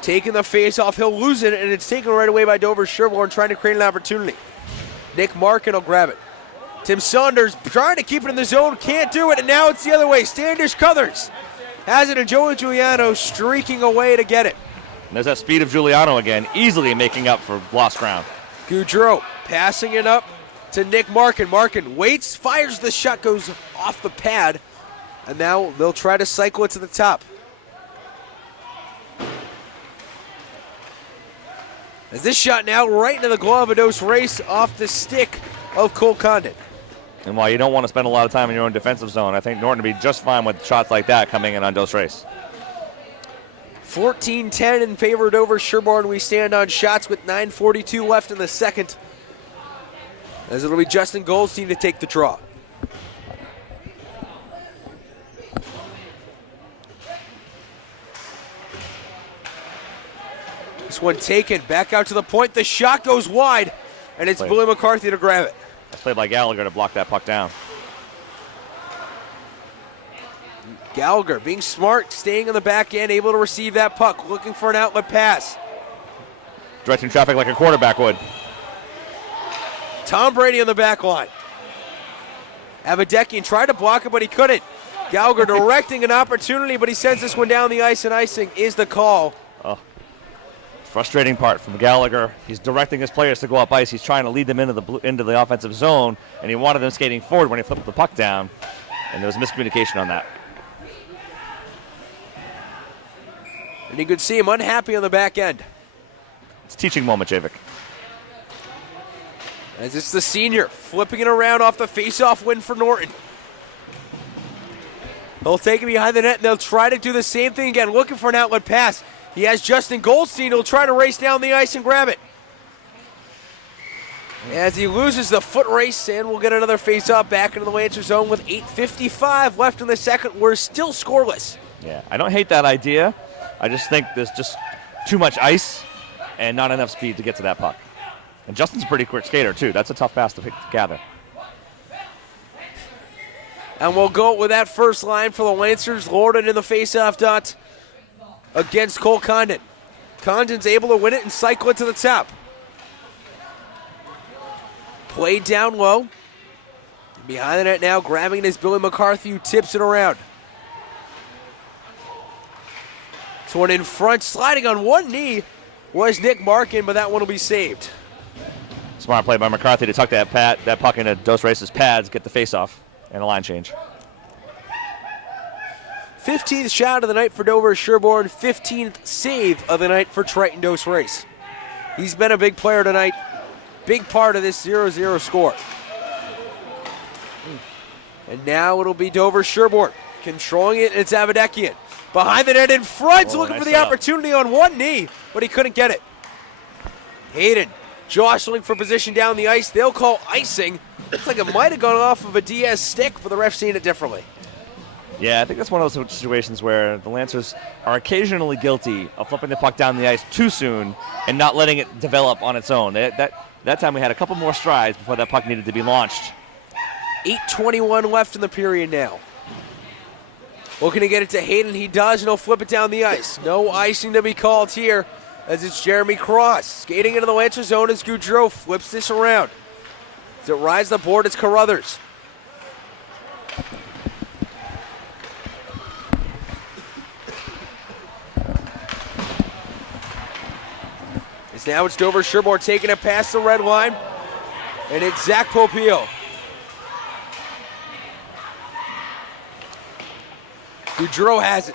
taking the face-off. He'll lose it, and it's taken right away by Dover-Sherborn, trying to create an opportunity. Nick Markin will grab it. Tim Saunders trying to keep it in the zone, can't do it, and now it's the other way. Standish Cuthers has it, and Joey Giuliano streaking away to get it. And there's that speed of Giuliano again, easily making up for lost ground. Goudreau passing it up to Nick Markin. Markin waits, fires the shot, goes off the pad, and now they'll try to cycle it to the top. As this shot now right into the glove of Dose Race off the stick of Cole Condon. And while you don't want to spend a lot of time in your own defensive zone, I think Norton would be just fine with shots like that coming in on Dose Race. 14-10 in favor of Dover-Sherborn. We stand on shots with 9:42 left in the second, as it'll be Justin Goldstein to take the draw. This one taken, back out to the point. The shot goes wide, and it's Billy McCarthy to grab it. That's played by Gallagher to block that puck down. Gallagher being smart, staying on the back end, able to receive that puck, looking for an outlet pass. Directing traffic like a quarterback would. Tom Brady on the back line. Avadekian tried to block it, but he couldn't. Gallagher directing an opportunity, but he sends this one down the ice, and icing is the call. Oh, frustrating part from Gallagher. He's directing his players to go up ice. He's trying to lead them into the offensive zone, and he wanted them skating forward when he flipped the puck down, and there was miscommunication on that. And you could see him unhappy on the back end. It's a teaching moment, Javik. As it's the senior flipping it around off the face-off win for Norton. They'll take it behind the net, and they'll try to do the same thing again, looking for an outlet pass. He has Justin Goldstein who'll try to race down the ice and grab it. As he loses the foot race, and we'll get another face-off back into the Lancer zone with 8:55 left in the second. We're still scoreless. Yeah, I don't hate that idea. I just think there's just too much ice and not enough speed to get to that puck. And Justin's a pretty quick skater, too. That's a tough pass to gather. And we'll go with that first line for the Lancers. Norton in the face-off dot against Cole Condon. Condon's able to win it and cycle it to the top. Played down low. Behind the net now, grabbing it is Billy McCarthy, who tips it around. So one in front, sliding on one knee, was Nick Markin, but that one will be saved. Smart play by McCarthy to tuck that puck into Dos Reis' pads, get the face-off, and a line change. 15th shot of the night for Dover-Sherborn, 15th save of the night for Triton Dos Reis. He's been a big player tonight, big part of this 0-0 score. And now it'll be Dover-Sherborn controlling it, and it's Avadekian. Behind the net in front, looking nice for the setup. opportunity on one knee, but he couldn't get it. Hayden jostling for position down the ice. They'll call icing. Looks like it might have gone off of a Diaz stick, but the ref seeing it differently. Yeah, I think that's one of those situations where the Lancers are occasionally guilty of flipping the puck down the ice too soon and not letting it develop on its own. That time we had a couple more strides before that puck needed to be launched. 8:21 left in the period now. Looking to get it to Hayden. He does, and he'll flip it down the ice. No icing to be called here as it's Jeremy Cross. Skating into the Lancer zone as Goudreau flips this around. As it rides the board, it's Carruthers. Now it's Dover-Sherborn taking it past the red line, and it's Zach Popio. Goudreau has it.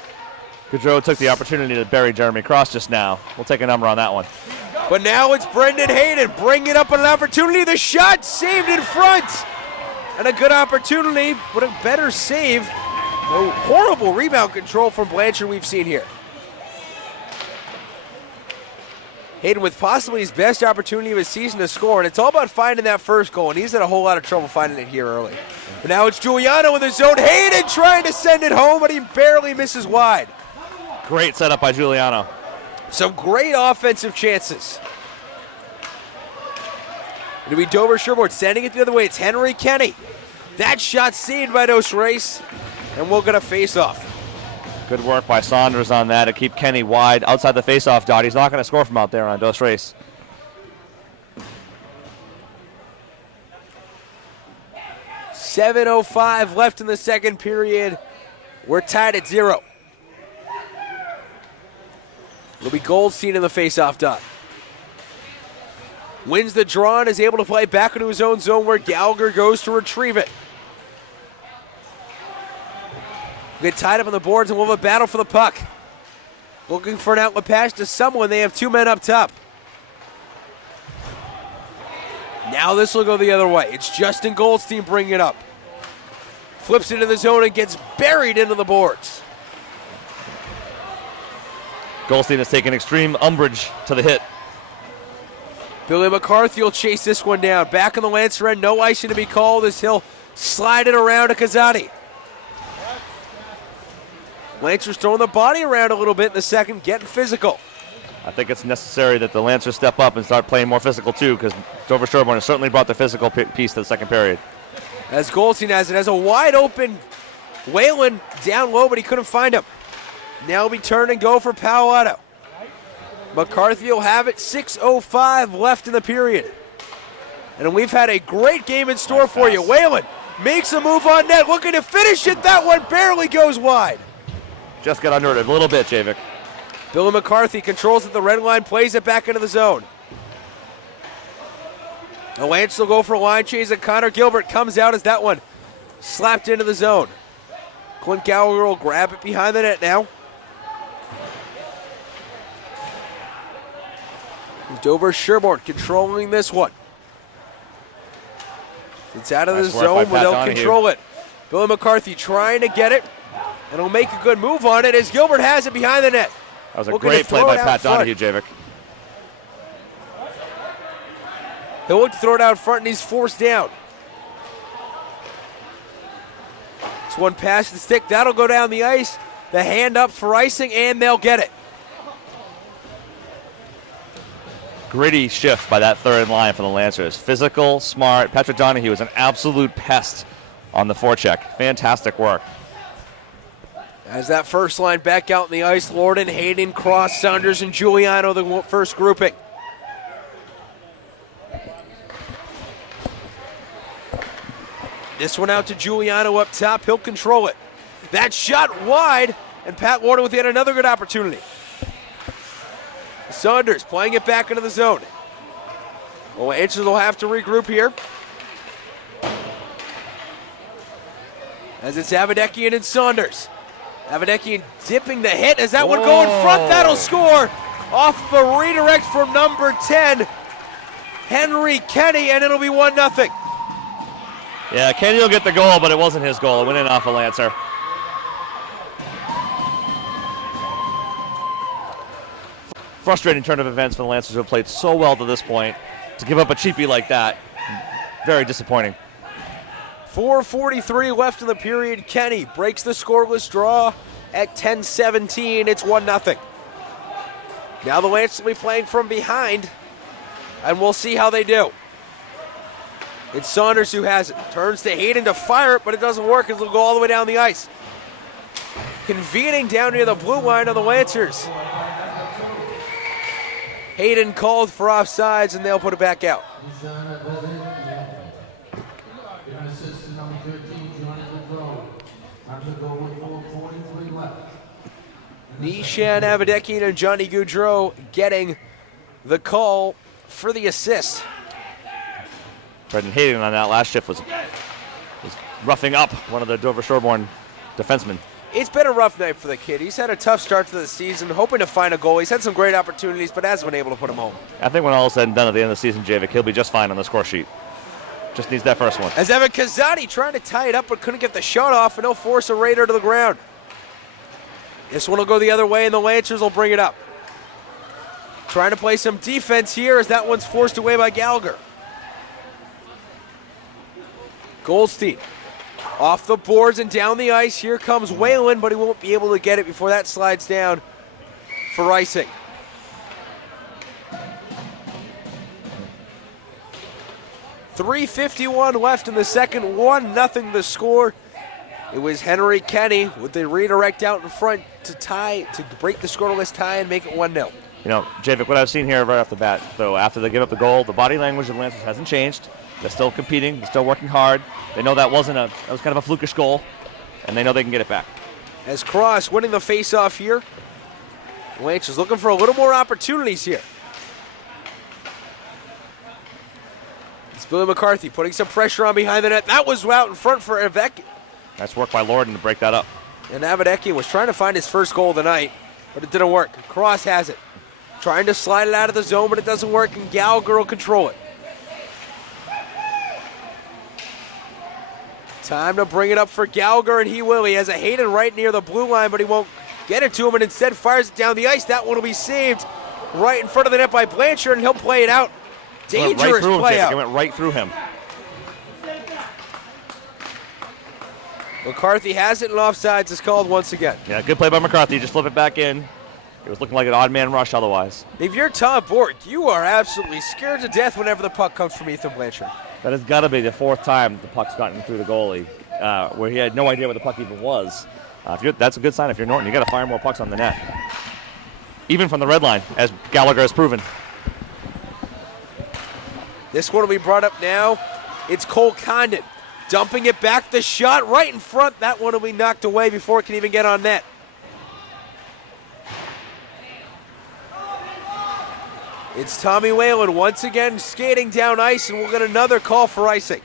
Goudreau took the opportunity to bury Jeremy Cross just now. We'll take a number on that one. But now it's Brendan Hayden bringing up an opportunity. The shot saved in front. And a good opportunity, but a better save. No horrible rebound control from Blanchard we've seen here. Hayden with possibly his best opportunity of his season to score, and it's all about finding that first goal, and he's had a whole lot of trouble finding it here early. But now it's Giuliano in the zone. Hayden trying to send it home, but he barely misses wide. Great setup by Giuliano. Some great offensive chances. It'll be Dover-Sherborn sending it the other way. It's Henry Kenny. That shot saved by Dos Reis, and we'll get a face-off. Good work by Saunders on that to keep Kenny wide outside the face-off dot. He's not going to score from out there on Dos Reis. .7:05 left in the second period. We're tied at 0. It'll be Goldstein in the face-off dot. Wins the draw and is able to play back into his own zone where Gallagher goes to retrieve it. Get tied up on the boards and we'll have a battle for the puck. Looking for an outlet pass to someone. They have two men up top. Now this will go the other way. It's Justin Goldstein bringing it up. Flips into the zone and gets buried into the boards. Goldstein has taken extreme umbrage to the hit. Billy McCarthy will chase this one down. Back on the Lancer end, no icing to be called as he'll slide it around to Kazati. Lancers throwing the body around a little bit in the second, getting physical. I think it's necessary that the Lancers step up and start playing more physical too, because Dover-Sherborn has certainly brought the physical piece to the second period. As Goldstein has it, has a wide open Whalen down low, but he couldn't find him. Now he'll be turn and go for Palo Alto. McCarthy will have it, 6:05 left in the period. And we've had a great game in store for you. Whalen makes a move on net, looking to finish it. That one barely goes wide. Just got under it a little bit, Javik. Billy McCarthy controls at the red line, plays it back into the zone. The Lancers will go for a line change, and Connor Gilbert comes out as that one slapped into the zone. Clint Gallagher will grab it behind the net now. Dover-Sherborn controlling this one. It's out of the zone, but they'll control it. Billy McCarthy trying to get it, and he'll make a good move on it as Gilbert has it behind the net. That was a great play by Pat Donahue, Javik. He'll look to throw it out front, and he's forced down. This one past the stick. That'll go down the ice. The hand up for icing, and they'll get it. Gritty shift by that third line for the Lancers. Physical, smart. Patrick Donahue is an absolute pest on the forecheck. Fantastic work. As that first line back out in the ice, Lorden, Hayden, Cross, Saunders, and Giuliano, the first grouping. This one out to Giuliano up top. He'll control it. That shot wide, and Pat Lorden with yet another good opportunity. Saunders playing it back into the zone. Well, Lancers will have to regroup here. As it's Avadekian and Saunders. Avadekian dipping the hit as that would go in front. That'll score off the redirect from number 10, Henry Kenny, and it'll be 1-0. Yeah, Kenny will get the goal, but it wasn't his goal. It went in off a Lancer. Frustrating turn of events for the Lancers, who have played so well to this point. To give up a cheapie like that, very disappointing. 4:43 left in the period. Kenny breaks the scoreless draw at 10-17. It's 1-0. Now the Lancers will be playing from behind, and we'll see how they do. It's Saunders who has it. Turns to Hayden to fire it, but it doesn't work as it'll go all the way down the ice. Convening down near the blue line of the Lancers. Hayden called for offsides, and they'll put it back out. Nishan Avadekian and Johnny Goudreau getting the call for the assist. Brendan Hayden on that last shift was roughing up one of the Dover-Sherborn defensemen. It's been a rough night for the kid. He's had a tough start to the season, hoping to find a goal. He's had some great opportunities, but hasn't been able to put them home. I think when all is said and done at the end of the season, Javik, he'll be just fine on the score sheet. Just needs that first one. As Evan Kazadi trying to tie it up, but couldn't get the shot off, and he'll force a Raider to the ground. This one will go the other way, and the Lancers will bring it up. Trying to play some defense here as that one's forced away by Gallagher. Goldstein off the boards and down the ice. Here comes Whalen, but he won't be able to get it before that slides down for Reising. .351 left in the second, 1-0 the score. It was Henry Kenny with the redirect out in front to tie, to break the scoreless tie and make it 1-0. You know, Javik, what I've seen here right off the bat, though, after they give up the goal, the body language of the Lancers hasn't changed. They're still competing. They're still working hard. They know that was kind of a flukish goal, and they know they can get it back. As Cross winning the face-off here, Lancers looking for a little more opportunities here. It's Billy McCarthy putting some pressure on behind the net. That was out in front for Avadekian. Nice work by Lorden to break that up. And Avadekian was trying to find his first goal of the night, but it didn't work. Cross has it. Trying to slide it out of the zone, but it doesn't work, and Gallagher will control it. Time to bring it up for Gallagher, and he will. He has a Hayden right near the blue line, but he won't get it to him, and instead fires it down the ice. That one will be saved right in front of the net by Blanchard, and he'll play it out. Dangerous play out. It went right through him. McCarthy has it, and offsides is called once again. Yeah, good play by McCarthy. Just flip it back in. It was looking like an odd man rush otherwise. If you're Tom Bork, you are absolutely scared to death whenever the puck comes from Ethan Blanchard. That has got to be the fourth time the puck's gotten through the goalie, where he had no idea where the puck even was. That's a good sign if you're Norton. You got to fire more pucks on the net, even from the red line, as Gallagher has proven. This one will be brought up now. It's Cole Condon dumping it back. The shot right in front. That one will be knocked away before it can even get on net. It's Tommy Whalen once again skating down ice, and we'll get another call for icing.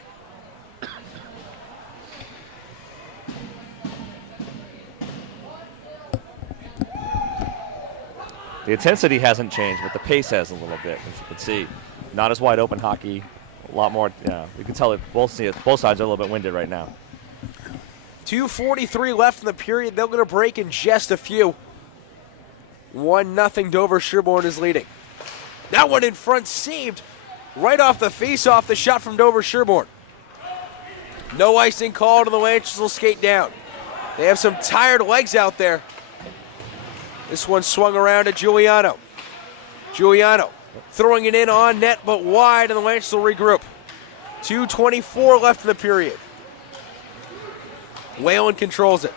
The intensity hasn't changed, but the pace has a little bit, as you can see. Not as wide open hockey, a lot more, you can tell both sides are a little bit winded right now. 2:43 left in the period. They're going to break in just a few. 1-0 Dover-Sherborn is leading. That one in front saved right off the face-off, the shot from Dover-Sherborn. No icing called, and the Lancers will skate down. They have some tired legs out there. This one swung around to Giuliano. Giuliano throwing it in on net, but wide, and the Lancers will regroup. 2:24 left in the period. Whalen controls it.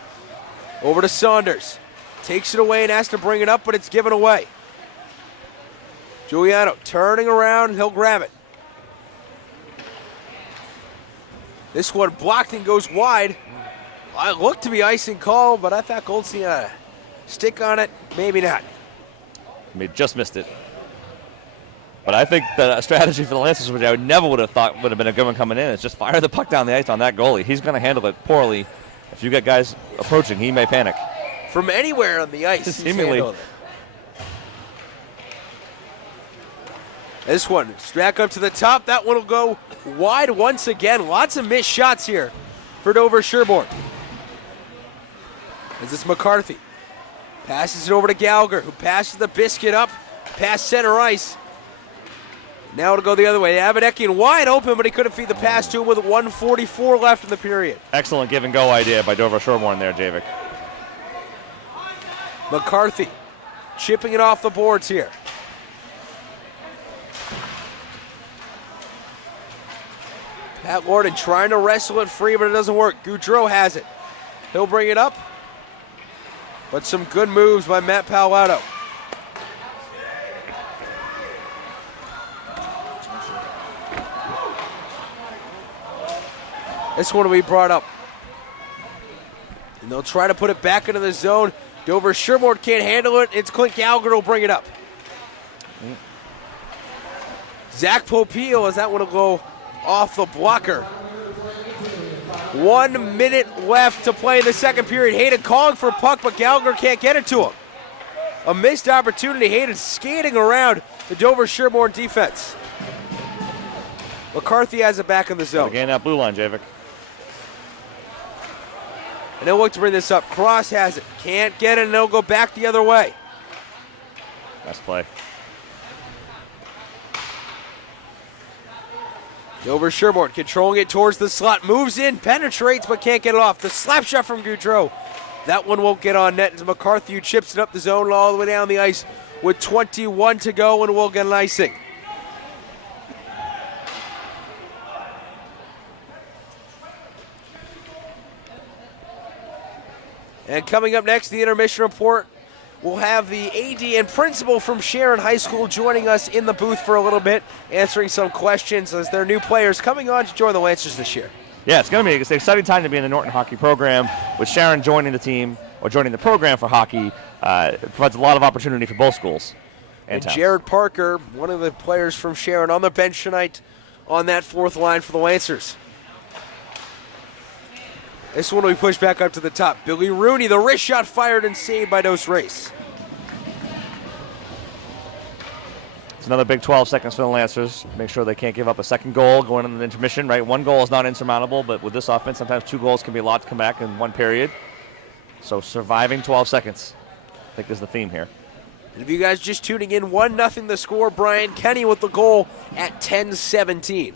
Over to Saunders. Takes it away and has to bring it up, but it's given away. Giuliano turning around, and he'll grab it. This one blocked and goes wide. I looked to be icing call, but I thought Goldstein had a stick on it. Maybe not. Just missed it. But I think the strategy for the Lancers, which I never would have thought would have been a good one coming in, is just fire the puck down the ice on that goalie. He's going to handle it poorly. If you get guys approaching, he may panic. From anywhere on the ice, Seemingly. This one, back up to the top. That one will go wide once again. Lots of missed shots here for Dover-Sherborn. As this McCarthy passes it over to Gallagher, who passes the biscuit up past center ice. Now it'll go the other way. Abadekian wide open, but he couldn't feed the pass to him with 1:44 left in the period. Excellent give-and-go idea by Dover-Sherborn there, Javik. McCarthy chipping it off the boards here. Pat Lorden trying to wrestle it free, but it doesn't work. Goudreau has it. He'll bring it up. But some good moves by Matt Palato. This one will be brought up. And they'll try to put it back into the zone. Dover-Sherborn can't handle it. It's Clint Gallagher who'll bring it up. Zach Popeil, as that one will go off the blocker. 1 minute left to play in the second period. Hayden calling for a puck, but Gallagher can't get it to him. A missed opportunity. Hayden skating around the Dover-Sherborn defense. McCarthy has it back in the zone. Again, that blue line, Javik. And they'll look to bring this up. Cross has it. Can't get it, and they'll go back the other way. Nice play. Dover-Sherborn controlling it towards the slot. Moves in, penetrates, but can't get it off. The slap shot from Goudreau. That one won't get on net. As McCarthy chips it up the zone all the way down the ice with 21 to go, and we'll get an icing. And coming up next, the intermission report. We'll have the AD and principal from Sharon High School joining us in the booth for a little bit, answering some questions as their new players coming on to join the Lancers this year. Yeah, it's an exciting time to be in the Norton hockey program. With Sharon joining the team, or joining the program for hockey, it provides a lot of opportunity for both schools. And Jared Parker, one of the players from Sharon, on the bench tonight on that fourth line for the Lancers. This one will be pushed back up to the top. Billy Rooney, the wrist shot fired and saved by Dos Reis. It's another big 12 seconds for the Lancers. Make sure they can't give up a second goal going into the intermission, right? One goal is not insurmountable, but with this offense, sometimes two goals can be a lot to come back in one period. So surviving 12 seconds, I think, is the theme here. And if you guys just tuning in, 1-0 the score. Brian Kenny with the goal at 10:17.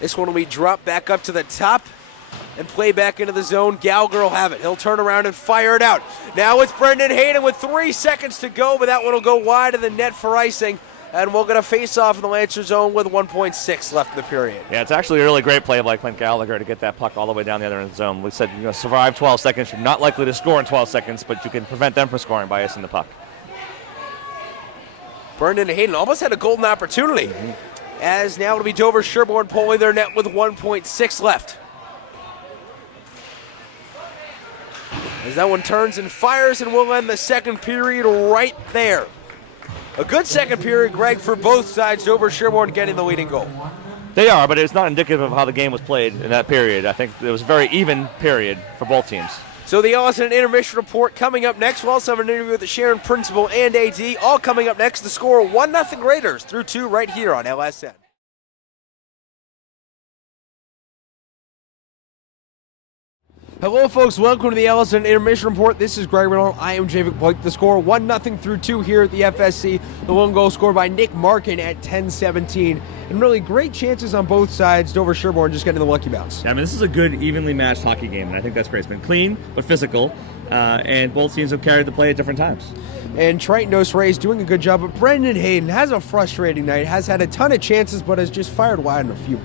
This one will be dropped back up to the top and play back into the zone. Gallagher will have it. He'll turn around and fire it out. Now it's Brendan Hayden with 3 seconds to go, but that one will go wide of the net for icing. And we'll get a face-off in the Lancer zone with 1.6 left in the period. Yeah, it's actually a really great play by Clint Gallagher to get that puck all the way down the other end of the zone. We said, survive 12 seconds. You're not likely to score in 12 seconds, but you can prevent them from scoring by icing the puck. Brendan Hayden almost had a golden opportunity. As now it'll be Dover-Sherborn pulling their net with 1.6 left. As that one turns and fires, and we'll end the second period right there. A good second period, Greg, for both sides. Dover-Sherborn getting the leading goal. They are, but it's not indicative of how the game was played in that period. I think it was a very even period for both teams. So the Ellison intermission report coming up next. We'll also have an interview with the Sharon principal and AD. All coming up next. The score 1-0 Raiders through 2 right here on LSN. Hello, folks. Welcome to the Ellison Intermission Report. This is Greg Reynolds. I am Javik Blake. The score 1-0 through 2 here at the FSC. The one goal scored by Nick Markin at 10:17. And really great chances on both sides. Dover-Sherborn just getting the lucky bounce. Yeah, I mean, this is a good, evenly matched hockey game, and I think that's great. It's been clean but physical, and both teams have carried the play at different times. And Triton Dos Reis doing a good job, but Brendan Hayden has a frustrating night, has had a ton of chances, but has just fired wide on a few.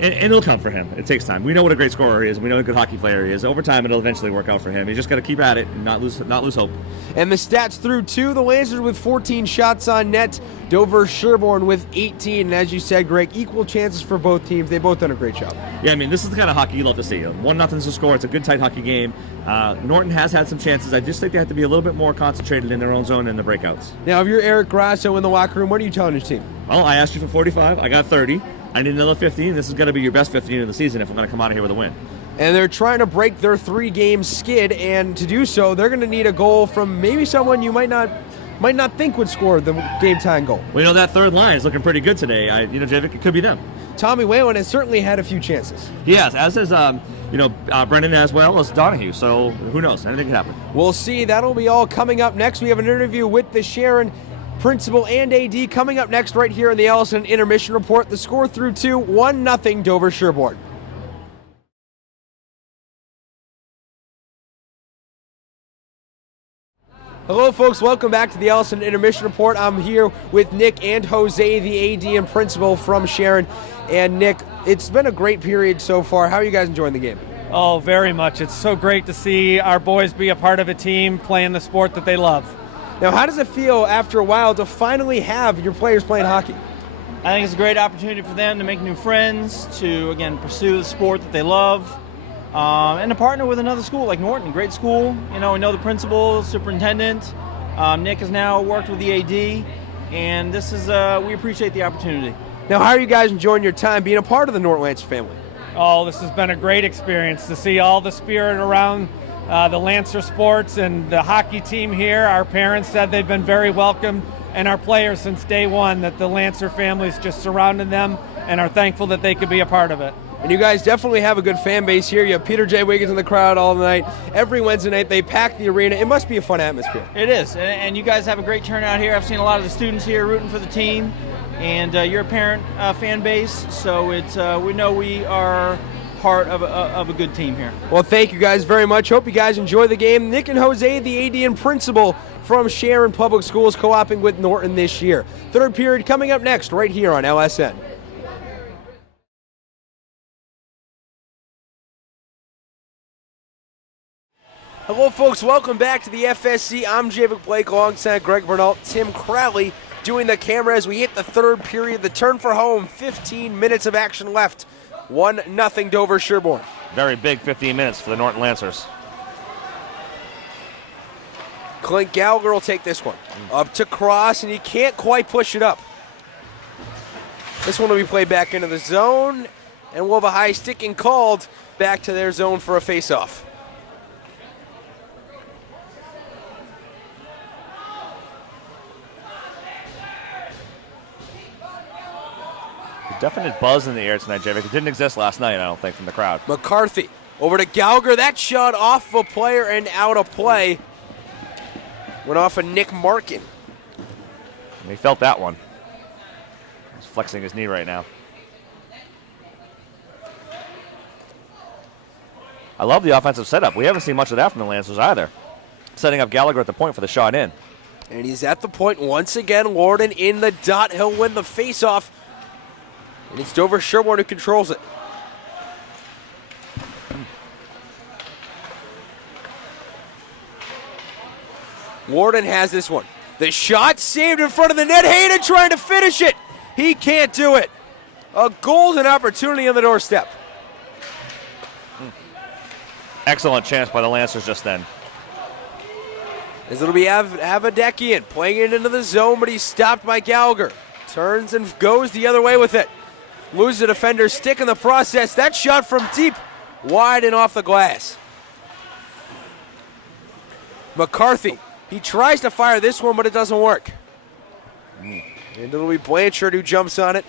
And it'll come for him. It takes time. We know what a great scorer he is. We know what a good hockey player he is. Over time, it'll eventually work out for him. He's just got to keep at it and not lose hope. And the stats through two, the Lancers with 14 shots on net, Dover-Sherborn with 18. And as you said, Greg, equal chances for both teams. They've both done a great job. Yeah, I mean, this is the kind of hockey you love to see. 1-0 is a score. It's a good, tight hockey game. Norton has had some chances. I just think they have to be a little bit more concentrated in their own zone and the breakouts. Now, if you're Eric Grasso in the locker room, what are you telling your team? Well, I asked you for 45. I got 30. I need another 15. This is going to be your best 15 in the season if we're going to come out of here with a win. And they're trying to break their 3-game skid, and to do so, they're going to need a goal from maybe someone you might not think would score the game-time goal. Well, that third line is looking pretty good today. Javik, it could be them. Tommy Whalen has certainly had a few chances. Yes, as has Brendan as well as Donahue. So who knows? Anything can happen. We'll see. That'll be all coming up next. We have an interview with the Sharon principal and AD coming up next right here in the Ellison Intermission Report. The score through two, 1-0 Dover-Sherborn. Hello, folks. Welcome back to the Ellison Intermission Report. I'm here with Nick and Jose, the AD and principal from Sharon. And Nick, it's been a great period so far. How are you guys enjoying the game? Oh, very much. It's so great to see our boys be a part of a team playing the sport that they love. Now, how does it feel after a while to finally have your players playing hockey? I think it's a great opportunity for them to make new friends, to, again, pursue the sport that they love, and to partner with another school like Norton, great school. We know the principal, superintendent. Nick has now worked with the AD, and this is we appreciate the opportunity. Now, how are you guys enjoying your time being a part of the Norton Lancer family? Oh, this has been a great experience to see all the spirit around the Lancer sports and the hockey team here. Our parents said they've been very welcomed, and our players since day one, that the Lancer family's just surrounded them and are thankful that they could be a part of it. And you guys definitely have a good fan base here. You have Peter J. Wiggins in the crowd all night. Every Wednesday night, they pack the arena. It must be a fun atmosphere. It is, and you guys have a great turnout here. I've seen a lot of the students here rooting for the team, and you're a parent fan base, so it's we know we are part of a good team here. Well, thank you guys very much. Hope you guys enjoy the game. Nick and Jose, the AD and principal from Sharon Public Schools, co-oping with Norton this year. Third period coming up next right here on LSN. Hello, folks. Welcome back to the FSC. I'm Javik Blake alongside Greg Bernal, Tim Crowley doing the camera as we hit the third period. The turn for home, 15 minutes of action left. 1-0 Dover-Sherborn. Very big 15 minutes for the Norton Lancers. Clint Gallagher will take this one. Up to Cross, and he can't quite push it up. This one will be played back into the zone, and we'll have a high sticking called back to their zone for a face-off. Definite buzz in the air tonight, Javik. It didn't exist last night, I don't think, from the crowd. McCarthy over to Gallagher. That shot off a player and out of play. Went off of Nick Markin. And he felt that one. He's flexing his knee right now. I love the offensive setup. We haven't seen much of that from the Lancers either. Setting up Gallagher at the point for the shot in. And he's at the point once again. Lorden in the dot. He'll win the faceoff. And it's Dover-Sherborn who controls it. Lorden has this one. The shot saved in front of the net. Hayden trying to finish it. He can't do it. A golden opportunity on the doorstep. Excellent chance by the Lancers just then. As it'll be Avadekian playing it into the zone, but he's stopped by Gallagher. Turns and goes the other way with it. Loses a defender's stick in the process. That shot from deep, wide and off the glass. McCarthy, he tries to fire this one, but it doesn't work. And it'll be Blanchard who jumps on it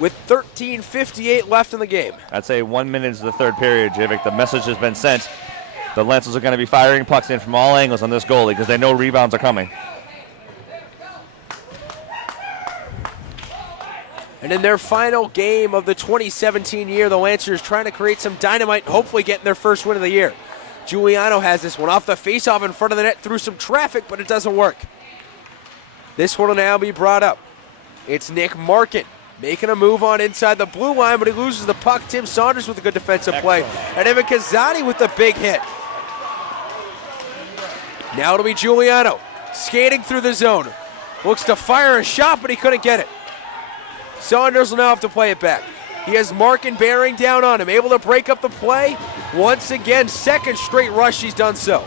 with 13:58 left in the game. I'd say 1 minute into the third period, Javik. The message has been sent. The Lancers are going to be firing pucks in from all angles on this goalie because they know rebounds are coming. And in their final game of the 2017 year, the Lancers trying to create some dynamite, hopefully getting their first win of the year. Giuliano has this one off the faceoff in front of the net through some traffic, but it doesn't work. This one will now be brought up. It's Nick Markin making a move on inside the blue line, but he loses the puck. Tim Saunders with a good defensive play. And Evan Kazadi with the big hit. Now it'll be Giuliano skating through the zone. Looks to fire a shot, but he couldn't get it. Saunders will now have to play it back. He has Markin bearing down on him, able to break up the play. Once again, second straight rush, he's done so.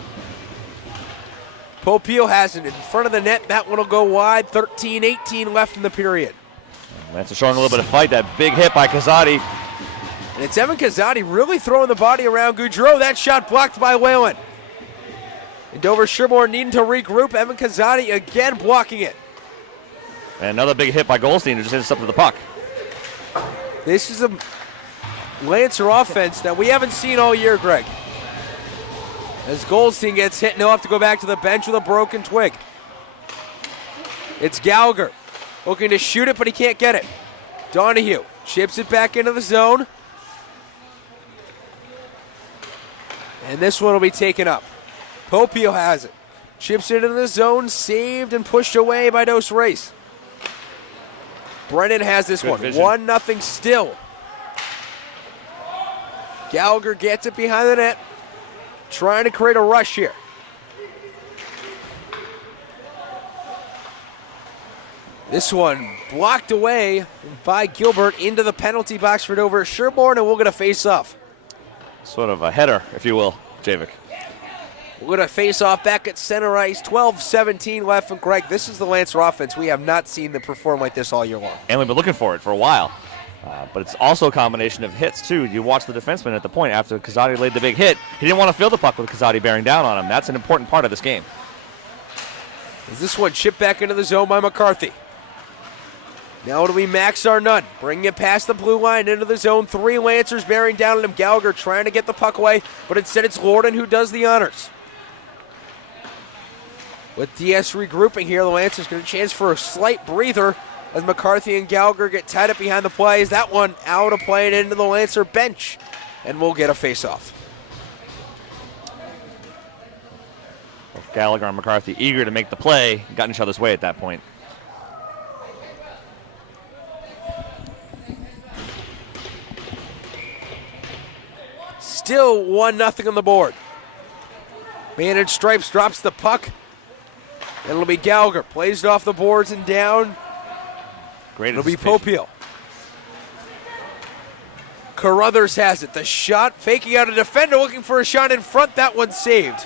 Popeil has it in front of the net. That one will go wide. 13-18 left in the period. Lancers showing a little bit of fight. That big hit by Kazadi. And it's Evan Kazadi really throwing the body around Goudreau. That shot blocked by Whalen. And Dover-Sherborn needing to regroup. Evan Kazadi again blocking it. And another big hit by Goldstein, who just intercepted the puck. This is a Lancer offense that we haven't seen all year, Greg. As Goldstein gets hit, and he'll have to go back to the bench with a broken twig. It's Gallagher looking to shoot it, but he can't get it. Donahue chips it back into the zone. And this one will be taken up. Popeil has it. Chips it into the zone, saved and pushed away by Dos Reis. Brennan has this one. Vision. 1-0 still. Gallagher gets it behind the net. Trying to create a rush here. This one blocked away by Gilbert into the penalty box for Dover-Sherborn, and we'll get a face-off. Sort of a header, if you will, Javik. We're going to face off back at center ice. 12-17 left. And Greg, this is the Lancer offense. We have not seen them perform like this all year long. And we've been looking for it for a while. But it's also a combination of hits, too. You watch the defenseman at the point after Kazadi laid the big hit. He didn't want to field the puck with Kazadi bearing down on him. That's an important part of this game. Is this one chipped back into the zone by McCarthy? Now it'll be Max Arnott bringing it past the blue line into the zone. 3 Lancers bearing down on him. Gallagher trying to get the puck away, but instead it's Lorden who does the honors. With DS regrouping here, the Lancers get a chance for a slight breather as McCarthy and Gallagher get tied up behind the plays. That one out of play and into the Lancer bench, and we'll get a face-off. Gallagher and McCarthy eager to make the play, got in each other's way at that point. Still 1-0 on the board. Managed Stripes drops the puck. It'll be Gallagher. Plays it off the boards and down. Great. It'll be Popeil. Carruthers has it. The shot, faking out a defender, looking for a shot in front. That one saved.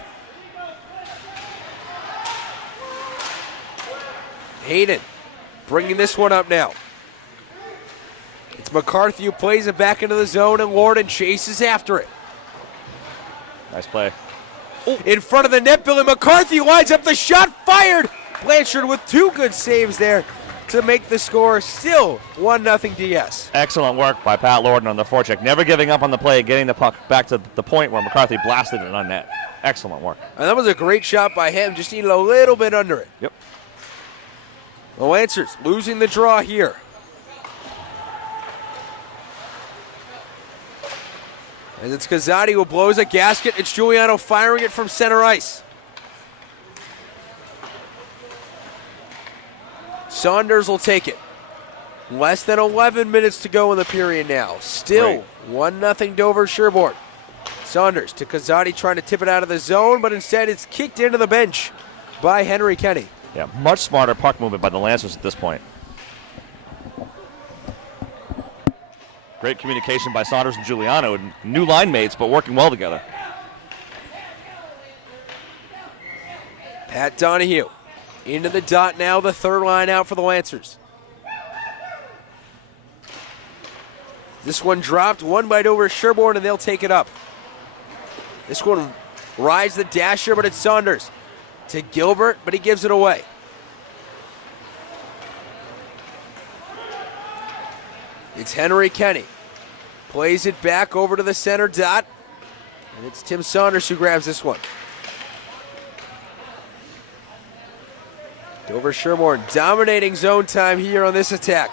Hayden bringing this one up now. It's McCarthy who plays it back into the zone, and Lorden chases after it. Nice play. In front of the net, Billy McCarthy lines up the shot, fired. Blanchard with 2 good saves there to make the score still 1-0 DS. Excellent work by Pat Lorden on the forecheck. Never giving up on the play, getting the puck back to the point where McCarthy blasted it on net. Excellent work. And that was a great shot by him, just needed a little bit under it. Yep. The Lancers losing the draw here. As it's Kazadi who blows a gasket. It's Giuliano firing it from center ice. Saunders will take it. Less than 11 minutes to go in the period now. Still 1-0 Dover-Sherborn. Saunders to Kazadi trying to tip it out of the zone, but instead it's kicked into the bench by Henry Kenny. Yeah, much smarter puck movement by the Lancers at this point. Great communication by Saunders and Giuliano. New line mates, but working well together. Pat Donahue into the dot now, the third line out for the Lancers. This one dropped, won by Dover-Sherborn, and they'll take it up. This one rides the dasher, but it's Saunders to Gilbert, but he gives it away. It's Henry Kenny. Plays it back over to the center dot. And it's Tim Saunders who grabs this one. Dover-Sherborn dominating zone time here on this attack.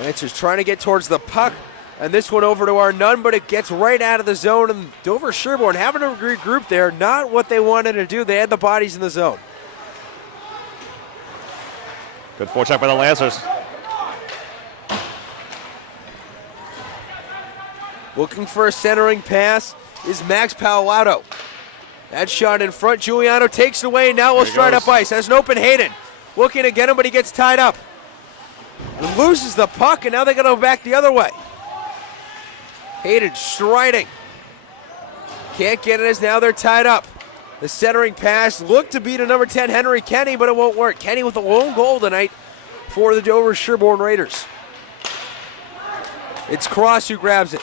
Lancers trying to get towards the puck. And this one over to our none, but it gets right out of the zone. And Dover-Sherborn having to regroup there. Not what they wanted to do. They had the bodies in the zone. Good forecheck by the Lancers. Looking for a centering pass is Max Palato. That shot in front, Giuliano takes it away, now will stride up ice. Has an open Hayden. Looking to get him, but he gets tied up. And loses the puck, and now they're going to go back the other way. Hayden striding. Can't get it as now they're tied up. The centering pass looked to be to number 10, Henry Kenny, but it won't work. Kenny with a lone goal tonight for the Dover-Sherborn Raiders. It's Cross who grabs it.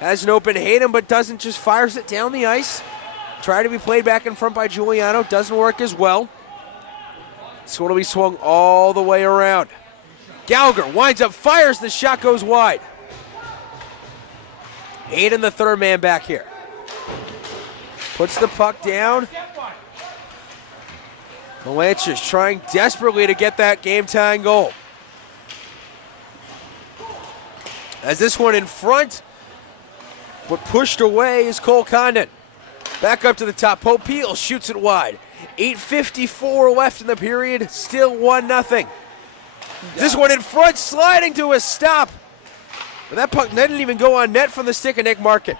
Has an open Hayden, but doesn't, just fires it down the ice. Try to be played back in front by Giuliano. Doesn't work as well. This one will be swung all the way around. Gallagher winds up, fires, the shot goes wide. Hayden, the third man back here. Puts the puck down. The Lancers trying desperately to get that game-tying goal. As this one in front, but pushed away is Cole Condon. Back up to the top. Popeil shoots it wide. 8:54 left in the period. Still 1-0. This one in front, sliding to a stop. But that puck didn't even go on net from the stick of Nick Market.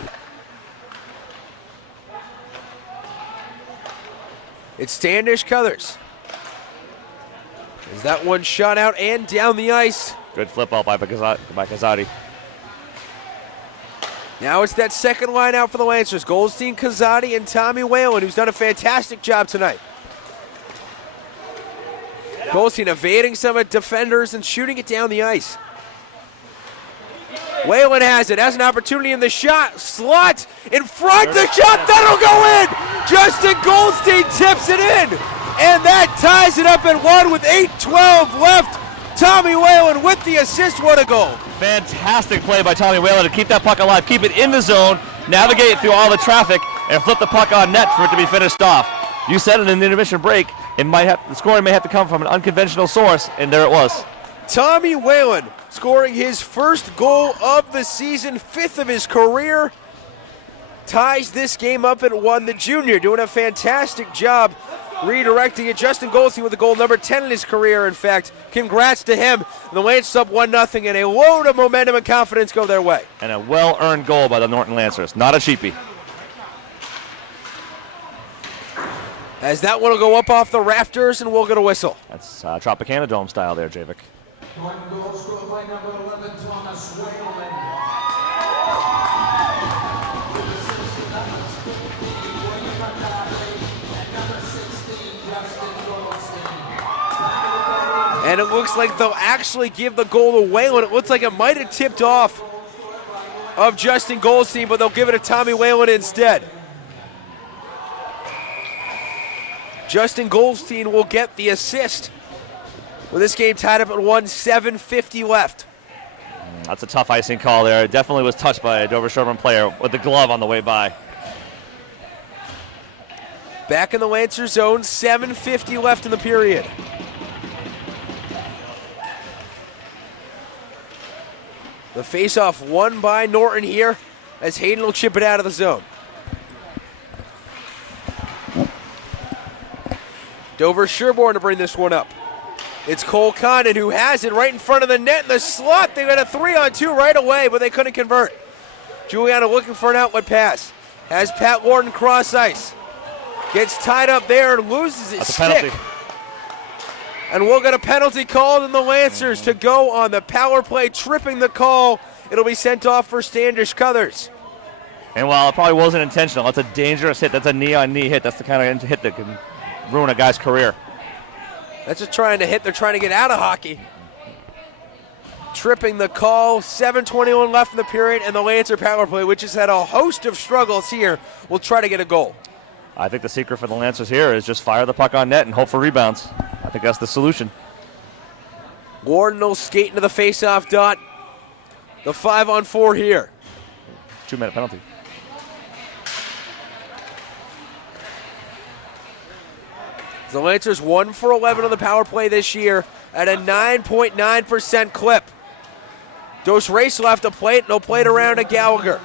It's Standish Cuthers. Is that one shot out and down the ice? Good flip out by Kazadi. Now it's that second line out for the Lancers. Goldstein, Kazadi, and Tommy Whalen, who's done a fantastic job tonight. Goldstein evading some of the defenders and shooting it down the ice. Whalen has it, has an opportunity in the shot. Slot in front, the shot, that'll go in! Justin Goldstein tips it in! And that ties it up at 1 with 8:12 left. Tommy Whalen with the assist, what a goal. Fantastic play by Tommy Whalen to keep that puck alive, keep it in the zone, navigate it through all the traffic, and flip the puck on net for it to be finished off. You said it in the intermission break, the scoring may have to come from an unconventional source, and there it was. Tommy Whalen scoring his first goal of the season, 5th of his career. Ties this game up at 1. The junior doing a fantastic job redirecting it. Justin Goldstein with a goal number 10 in his career, in fact. Congrats to him. And the Lancers up 1-0, and a load of momentum and confidence go their way. And a well-earned goal by the Norton Lancers. Not a cheapie. As that one will go up off the rafters, and we'll get a whistle. That's Tropicana Dome style there, Javik. One goal scored by number 11, Thomas Whalen. And it looks like they'll actually give the goal to Whalen. It looks like it might have tipped off of Justin Goldstein, but they'll give it to Tommy Whalen instead. Justin Goldstein will get the assist with this game tied up at 1, 7:50 left. That's a tough icing call there. It definitely was touched by a Dover-Sherborn player with the glove on the way by. Back in the Lancer zone, 7:50 left in the period. The face-off won by Norton here as Hayden will chip it out of the zone. Dover-Sherborn to bring this one up. It's Cole Condon who has it right in front of the net in the slot. They got a 3-on-2 right away, but they couldn't convert. Giuliano looking for an outlet pass. Has Pat Norton cross ice. Gets tied up there and loses his stick. Penalty. And we'll get a penalty called on the Lancers to go on the power play, tripping the call. It'll be sent off for Standish Cuthers. And while it probably wasn't intentional, that's a dangerous hit. That's a knee-on-knee hit. That's the kind of hit that can ruin a guy's career. That's just trying to hit. They're trying to get out of hockey. Tripping the call. 7:21 left in the period, and the Lancer power play, which has had a host of struggles here, will try to get a goal. I think the secret for the Lancers here is just fire the puck on net and hope for rebounds. I think that's the solution. Warden will skate into the face-off dot. The 5-on-4 here. 2-minute penalty. The Lancers 1 for 11 on the power play this year at a 9.9% clip. Dos Reis will have to play it. They'll play it around to Gallagher.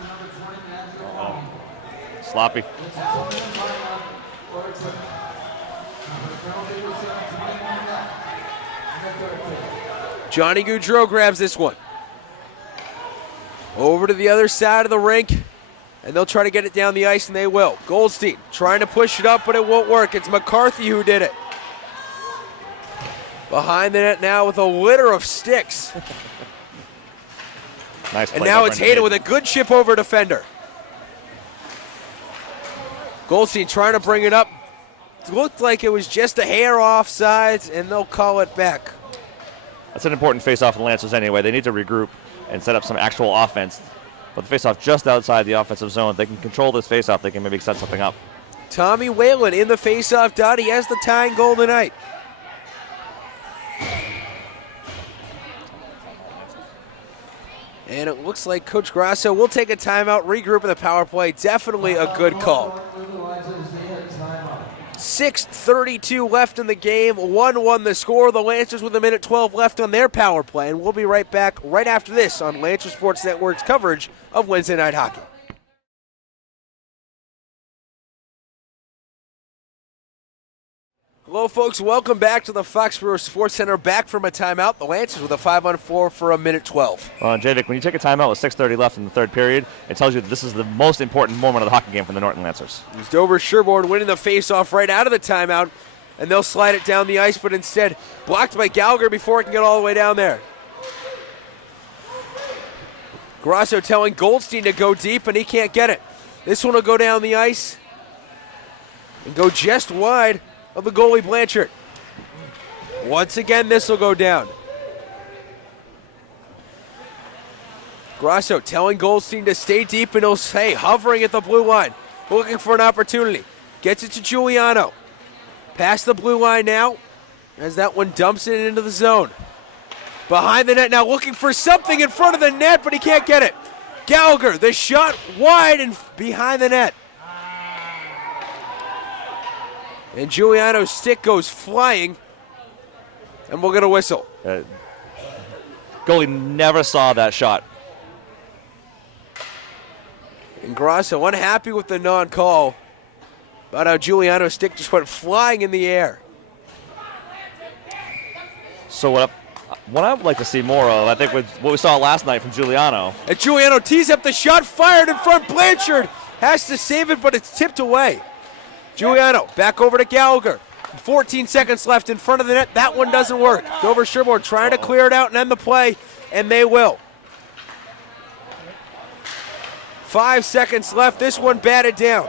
Sloppy. Johnny Goudreau grabs this one. Over to the other side of the rink, and they'll try to get it down the ice, and they will. Goldstein trying to push it up, but it won't work. It's McCarthy who did it. Behind the net now with a litter of sticks. Nice play. And now it's Hayden with a good chip over defender. Goldstein trying to bring it up. It looked like it was just a hair offsides, and they'll call it back. That's an important face-off for the Lancers anyway. They need to regroup and set up some actual offense. But the face-off just outside the offensive zone, they can control this face-off. They can maybe set something up. Tommy Whalen in the face-off dot. He has the tying goal tonight. And it looks like Coach Grasso will take a timeout, regroup in the power play. Definitely a good call. 6:32 left in the game, 1-1 the score. The Lancers with 1:12 left on their power play. And we'll be right back right after this on Lancer Sports Network's coverage of Wednesday Night Hockey. Hello, folks. Welcome back to the Foxborough Sports Center. Back from a timeout. The Lancers with a 5-on-4 for 1:12. Javik, when you take a timeout with 6:30 left in the third period, it tells you that this is the most important moment of the hockey game for the Norton Lancers. It's Dover-Sherborn winning the faceoff right out of the timeout, and they'll slide it down the ice, but instead blocked by Gallagher before it can get all the way down there. Grasso telling Goldstein to go deep, and he can't get it. This one will go down the ice and go just wide of the goalie Blanchard. Once again, this will go down. Grasso telling Goldstein to stay deep, and he'll stay hovering at the blue line, looking for an opportunity. Gets it to Giuliano. Past the blue line now, as that one dumps it into the zone. Behind the net now, looking for something in front of the net, but he can't get it. Gallagher, the shot wide and behind the net. And Giuliano's stick goes flying, and we'll get a whistle. Goalie never saw that shot. And Grasso unhappy with the non-call about how Giuliano's stick just went flying in the air. So what I would like to see more of, I think, with what we saw last night from Giuliano. And Giuliano tees up the shot, fired in front. Blanchard has to save it, but it's tipped away. Giuliano back over to Gallagher. 14 seconds left in front of the net. That one doesn't work. Dover-Sherborn trying to clear it out and end the play, and they will. 5 seconds left. This one batted down.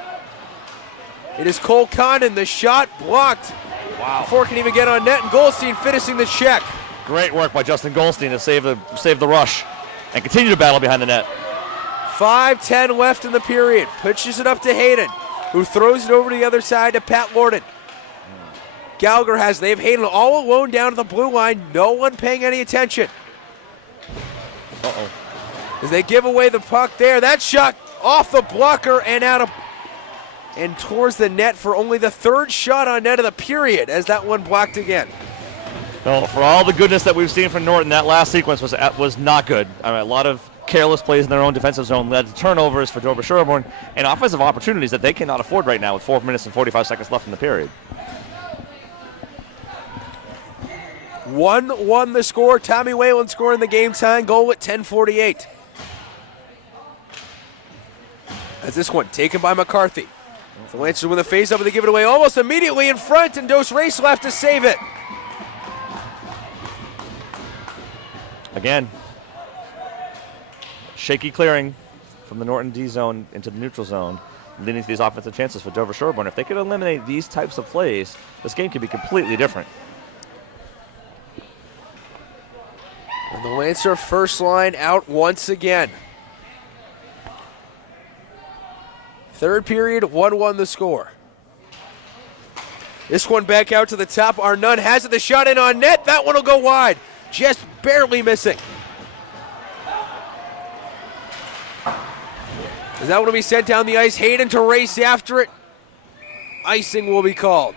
It is Cole Condon. The shot blocked. Wow. Before it can even get on net, and Goldstein finishing the check. Great work by Justin Goldstein to save the rush and continue to battle behind the net. 5:10 left in the period. Pitches it up to Hayden, who throws it over to the other side to Pat Lorden. Gallagher they have Hayden all alone down to the blue line. No one paying any attention. Uh-oh. As they give away the puck there. That shot off the blocker and towards the net for only the third shot on net of the period, as that one blocked again. No, for all the goodness that we've seen from Norton, that last sequence was not good. I mean, a lot of careless plays in their own defensive zone led to turnovers for Dover-Sherborn and offensive opportunities that they cannot afford right now with 4 minutes and 45 seconds left in the period. 1-1 the score. Tommy Whalen scoring the game-tying goal at 10:48. As this one taken by McCarthy. The Lancers win the face-up and they give it away almost immediately in front, and Dos Reis will have to save it. Again, shaky clearing from the Norton D zone into the neutral zone, leading to these offensive chances for Dover-Sherborn. If they could eliminate these types of plays, this game could be completely different. And the Lancer first line out once again. Third period, 1-1 the score. This one back out to the top. Arnunn has it. The shot in on net. That one will go wide. Just barely missing. As that one will be sent down the ice. Hayden to race after it. Icing will be called.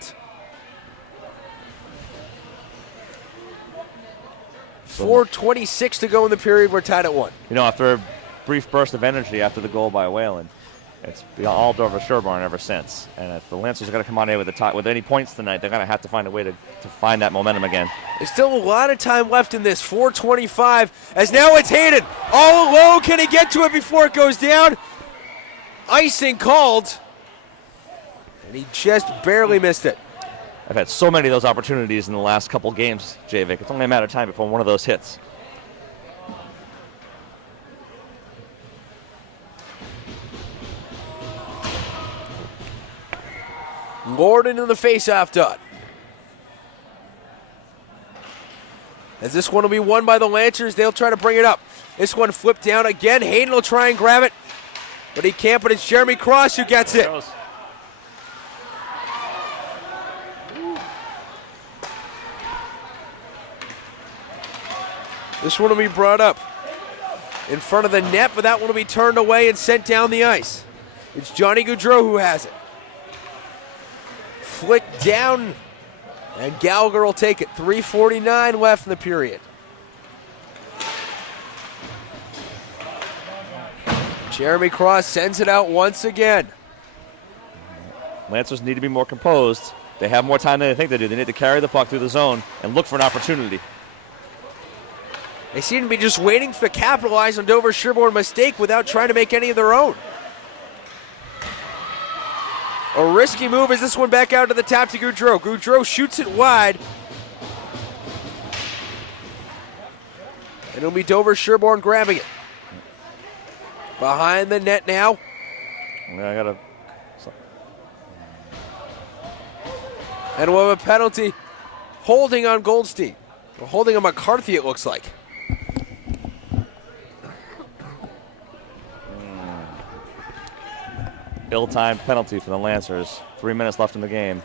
4:26 to go in the period. We're tied at 1. You know, after a brief burst of energy after the goal by Whalen, It's been all Dover-Sherborn ever since. And if the Lancers are going to come on in with any points tonight, they're going to have to find a way to find that momentum again. There's still a lot of time left in this. 4:25, as now it's Hayden. All alone, can he get to it before it goes down? Icing called, and he just barely missed it. I've had so many of those opportunities in the last couple games, Javik. It's only a matter of time before one of those hits. Norton in the face-off dot. As this one will be won by the Lancers, they'll try to bring it up. This one flipped down again. Hayden will try and grab it, but he can't, but it's Jeremy Cross who gets it. This one will be brought up in front of the net, but that one will be turned away and sent down the ice. It's Johnny Goudreau who has it. Flicked down, and Gallagher will take it. 3:49 left in the period. Jeremy Cross sends it out once again. Lancers need to be more composed. They have more time than they think they do. They need to carry the puck through the zone and look for an opportunity. They seem to be just waiting to capitalize on Dover-Sherborn mistake without trying to make any of their own. A risky move as this one back out to the top to Goudreau. Goudreau shoots it wide. And it'll be Dover-Sherborn grabbing it. Behind the net now. And we'll have a penalty holding on Goldstein. Or holding on McCarthy, it looks like. Ill-timed penalty for the Lancers. 3 minutes left in the game.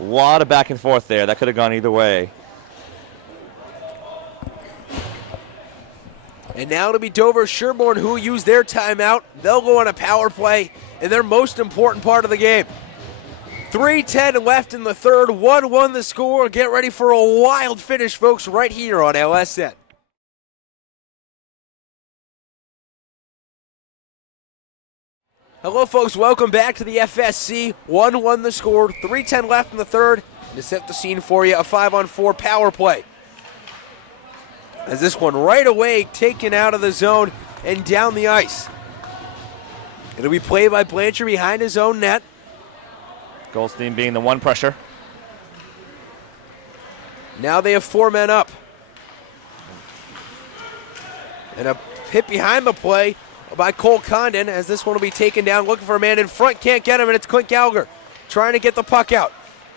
A lot of back and forth there. That could have gone either way. And now it'll be Dover-Sherborn who use their timeout. They'll go on a power play in their most important part of the game. 3:10 left in the third. 1-1 the score. Get ready for a wild finish, folks, right here on LSN. Hello, folks. Welcome back to the FSC. 1-1 the score. 3:10 left in the third. And to set the scene for you, a 5-on-4 power play. As this one right away taken out of the zone and down the ice. It'll be played by Blanchard behind his own net. Goldstein being the one pressure. Now they have 4 men up. And a hit behind the play by Cole Condon as this one will be taken down, looking for a man in front, can't get him, and it's Clint Gallagher trying to get the puck out.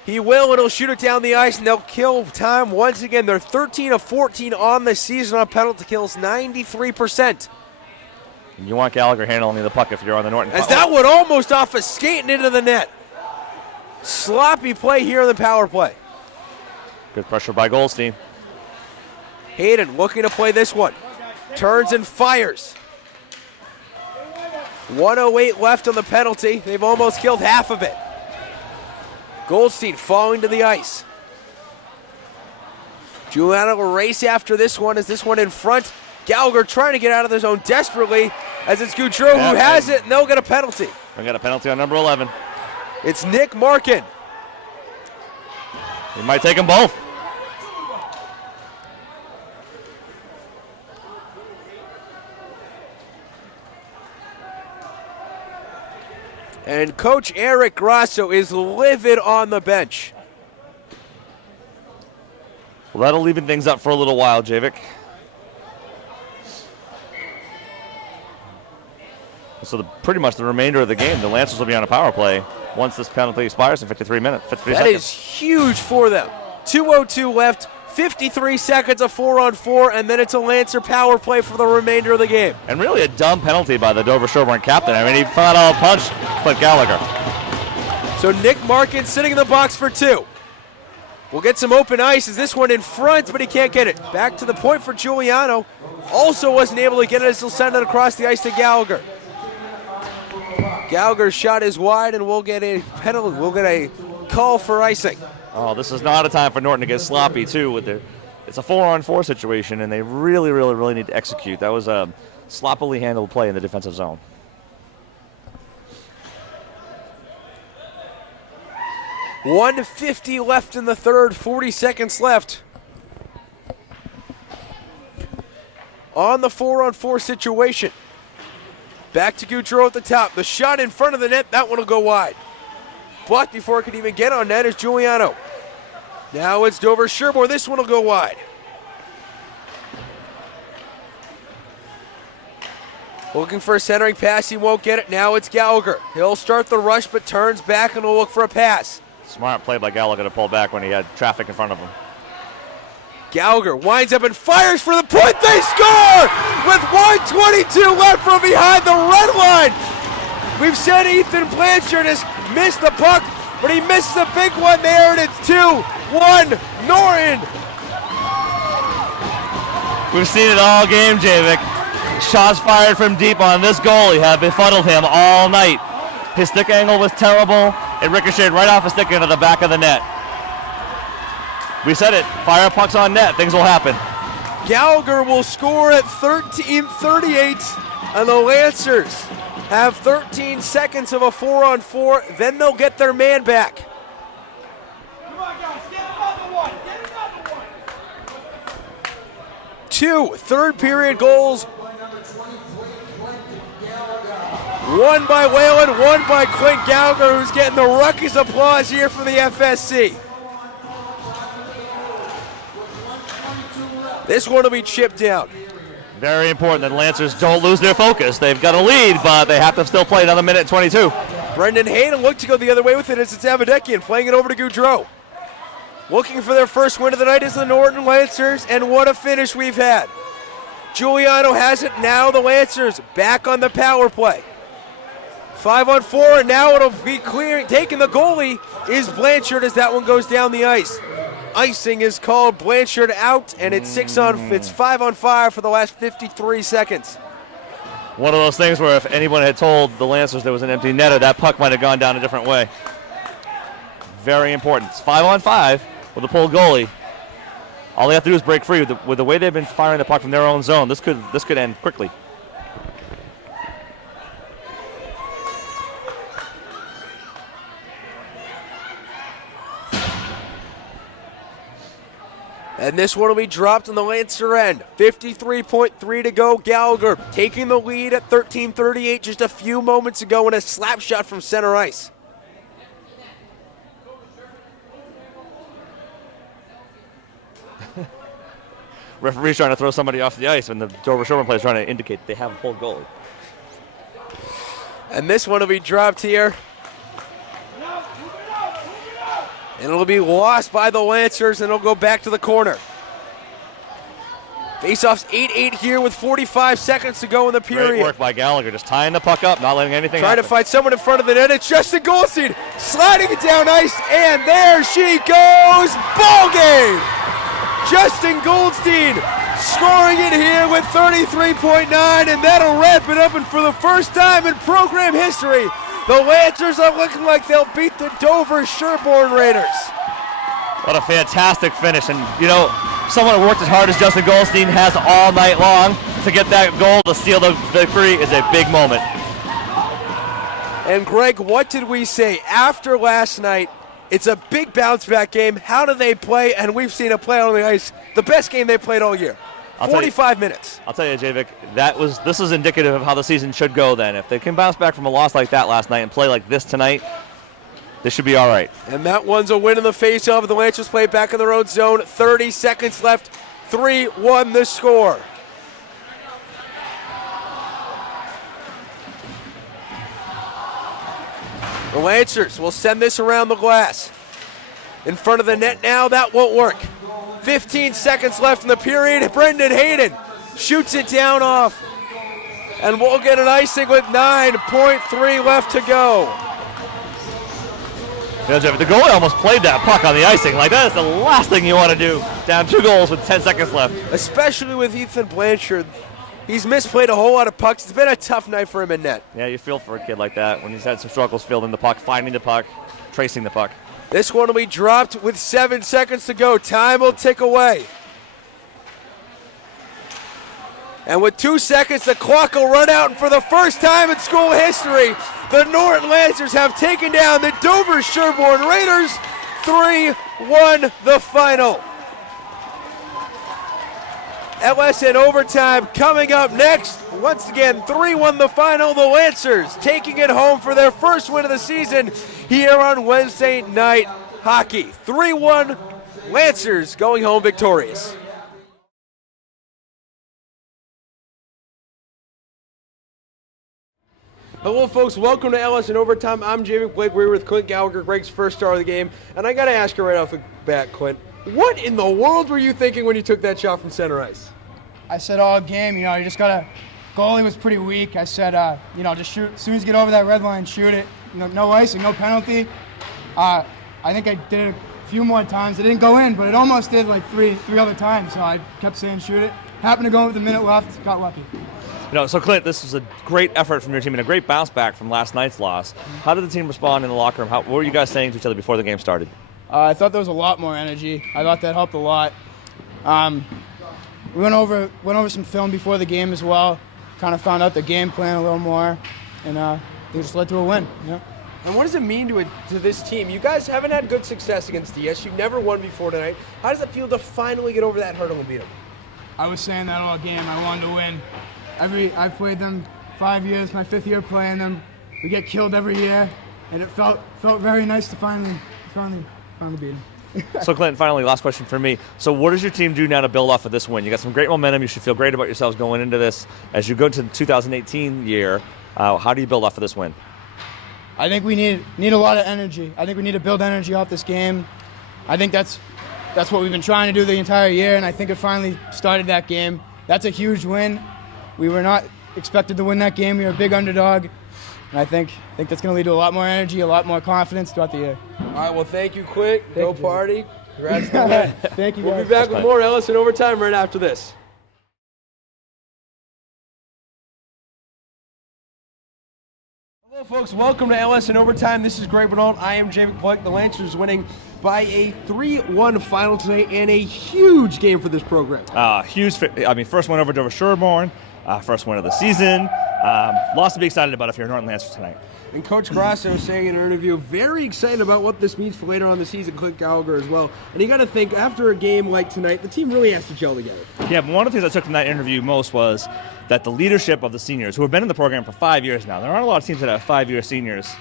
He will, and he'll shoot it down the ice, and they'll kill time once again. They're 13 of 14 on the season on penalty kills, 93%. You want Gallagher handling the puck if you're on the Norton. As that one almost off a skate and into the net. Sloppy play here in the power play. Good pressure by Goldstein. Hayden looking to play this one. Turns and fires. 1:08 left on the penalty. They've almost killed half of it. Goldstein falling to the ice. Giuliano will race after this one as this one in front. Gallagher trying to get out of the zone desperately as it's Goudreau who has it, and they'll get a penalty. We got a penalty on number 11. It's Nick Markin. He might take them both. And Coach Eric Grasso is livid on the bench. Well, that'll even things up for a little while, Javik. So pretty much the remainder of the game, the Lancers will be on a power play once this penalty expires in 53 seconds. That is huge for them. 2:02 left, 53 seconds, a 4-on-4, and then it's a Lancer power play for the remainder of the game. And really a dumb penalty by the Dover-Sherborn captain. I mean, he flat out punched Clint Gallagher. So Nick Markin sitting in the box for 2. We'll get some open ice as this one in front, but he can't get it. Back to the point for Giuliano. Also wasn't able to get it as he'll send it across the ice to Gallagher. Gallagher's shot is wide, and we'll get a penalty. We'll get a call for icing. Oh, this is not a time for Norton to get sloppy, too. It's a 4-on-4 situation, and they really need to execute. That was a sloppily handled play in the defensive zone. 1:50 left in the third, 40 seconds left. On the 4-on-4 situation. Back to Goudreau at the top. The shot in front of the net, that one will go wide. Blocked before it could even get on net is Giuliano. Now it's Dover-Sherborn. This one will go wide. Looking for a centering pass, he won't get it. Now it's Gallagher. He'll start the rush but turns back and will look for a pass. Smart play by Gallagher to pull back when he had traffic in front of him. Gallagher winds up and fires for the point. They score with 1:22 left from behind the red line. We've said Ethan Blanchard has missed the puck, but he missed the big one there, and it's 2-1 Norton. We've seen it all game, Javik. Shots fired from deep on this goalie have befuddled him all night. His stick angle was terrible. It ricocheted right off his stick into the back of the net. We said it, fire pucks on net, things will happen. Gallagher will score at 13:38, and the Lancers have 13 seconds of a 4-on-4, then they'll get their man back. Come on, guys, get another one. Get another one. Two third period goals. One by Whalen, one by Clint Gallagher, who's getting the ruckus applause here from the FSC. This one will be chipped down. Very important that Lancers don't lose their focus. They've got a lead, but they have to still play another minute 22. Brendan Hayden looked to go the other way with it as it's Avadekian playing it over to Goudreau. Looking for their first win of the night is the Norton Lancers, and what a finish we've had. Giuliano has it, now the Lancers back on the power play. 5-on-4, and now it'll be clearing. Taking the goalie is Blanchard as that one goes down the ice. Icing is called, Blanchard out, and it's 5-on-5 for the last 53 seconds. One of those things where if anyone had told the Lancers there was an empty netter, that puck might have gone down a different way. Very important. It's 5-on-5 with a pulled goalie. All they have to do is break free. With the way they've been firing the puck from their own zone, this could end quickly. And this one will be dropped on the Lancer end. 53.3 to go. Gallagher taking the lead at 13:38 just a few moments ago in a slap shot from center ice. Referee's trying to throw somebody off the ice when the Dover-Sherborn player is trying to indicate they have a pulled goalie. And this one will be dropped here. And it'll be lost by the Lancers, and it'll go back to the corner. Faceoff's 8-8 here with 45 seconds to go in the period. Great work by Gallagher, just tying the puck up, not letting anything Trying happen. to find someone in front of the net. It's Justin Goldstein sliding it down ice, and there she goes. Ball game! Justin Goldstein scoring it here with 33.9, and that'll wrap it up. And for the first time in program history, the Lancers are looking like they'll beat the Dover-Sherborn Raiders. What a fantastic finish. And, you know, someone who worked as hard as Justin Goldstein has all night long to get that goal to steal the victory is a big moment. And, Greg, what did we say after last night? It's a big bounce-back game. How do they play? And we've seen it play on the ice. The best game they played all year. 45 minutes. I'll tell you, Javik, this is indicative of how the season should go then. If they can bounce back from a loss like that last night and play like this tonight, they should be all right. And that one's a win in the face-off. The Lancers play back in their own zone. 30 seconds left. 3-1 the score. The Lancers will send this around the glass. In front of the net now, that won't work. 15 seconds left in the period. Brendan Hayden shoots it down off. And we'll get an icing with 9.3 left to go. You know, the goalie almost played that puck on the icing. Like, that is the last thing you want to do. Down 2 goals with 10 seconds left. Especially with Ethan Blanchard. He's misplayed a whole lot of pucks. It's been a tough night for him in net. Yeah, you feel for a kid like that when he's had some struggles fielding the puck, finding the puck, tracing the puck. This one will be dropped with 7 seconds to go. Time will tick away. And with 2 seconds, the clock will run out. And for the first time in school history, the Norton Lancers have taken down the Dover-Sherborn Raiders 3-1 the final. LS in overtime coming up next. Once again, 3-1 the final. The Lancers taking it home for their first win of the season here on Wednesday Night Hockey. 3-1 Lancers going home victorious. Hello, folks. Welcome to LS in Overtime. I'm Jamie Blake. We're with Clint Gallagher, Greg's first star of the game. And I got to ask you right off the bat, Clint, what in the world were you thinking when you took that shot from center ice? I said all game, you just got to, goalie was pretty weak. I said, just shoot. As soon as you get over that red line, shoot it. No icing, no penalty. I think I did it a few more times. It didn't go in, but it almost did like three other times. So I kept saying shoot it. Happened to go with a minute left, got lucky. So Clint, this was a great effort from your team and a great bounce back from last night's loss. How did the team respond in the locker room? What were you guys saying to each other before the game started? I thought there was a lot more energy. I thought that helped a lot. We went over some film before the game as well. Kind of found out the game plan a little more, and they just led to a win. Yeah. And what does it mean to this team? You guys haven't had good success against DS. You've never won before tonight. How does it feel to finally get over that hurdle and beat them? I was saying that all game. I wanted to win. I've played them 5 years, my 5th year playing them. We get killed every year, and it felt very nice to finally beat them. So Clint, finally, last question for me. So what does your team do now to build off of this win? You got some great momentum. You should feel great about yourselves going into this. As you go to the 2018 year, how do you build off of this win? I think we need a lot of energy. I think we need to build energy off this game. I think that's what we've been trying to do the entire year, and I think it finally started that game. That's a huge win. We were not expected to win that game. We were a big underdog. And I think that's going to lead to a lot more energy, a lot more confidence throughout the year. All right, well, thank you, Clint. Go party. Congrats on the win. Thank you, guys. We'll be back with more LS in Overtime right after this. Hello, folks. Welcome to LS in Overtime. This is Greg Bernal. I am Jamie Blake. The Lancers winning by a 3-1 final tonight and a huge game for this program. First win over Dover-Sherborn, first win of the season. Lots to be excited about if you're a Norton Lancers tonight. And Coach Grasso was saying in an interview, very excited about what this means for later on the season, Clint Gallagher as well. And you got to think, after a game like tonight, the team really has to gel together. Yeah, but one of the things I took from that interview most was that the leadership of the seniors, who have been in the program for 5 years now, there aren't a lot of teams that have 5-year seniors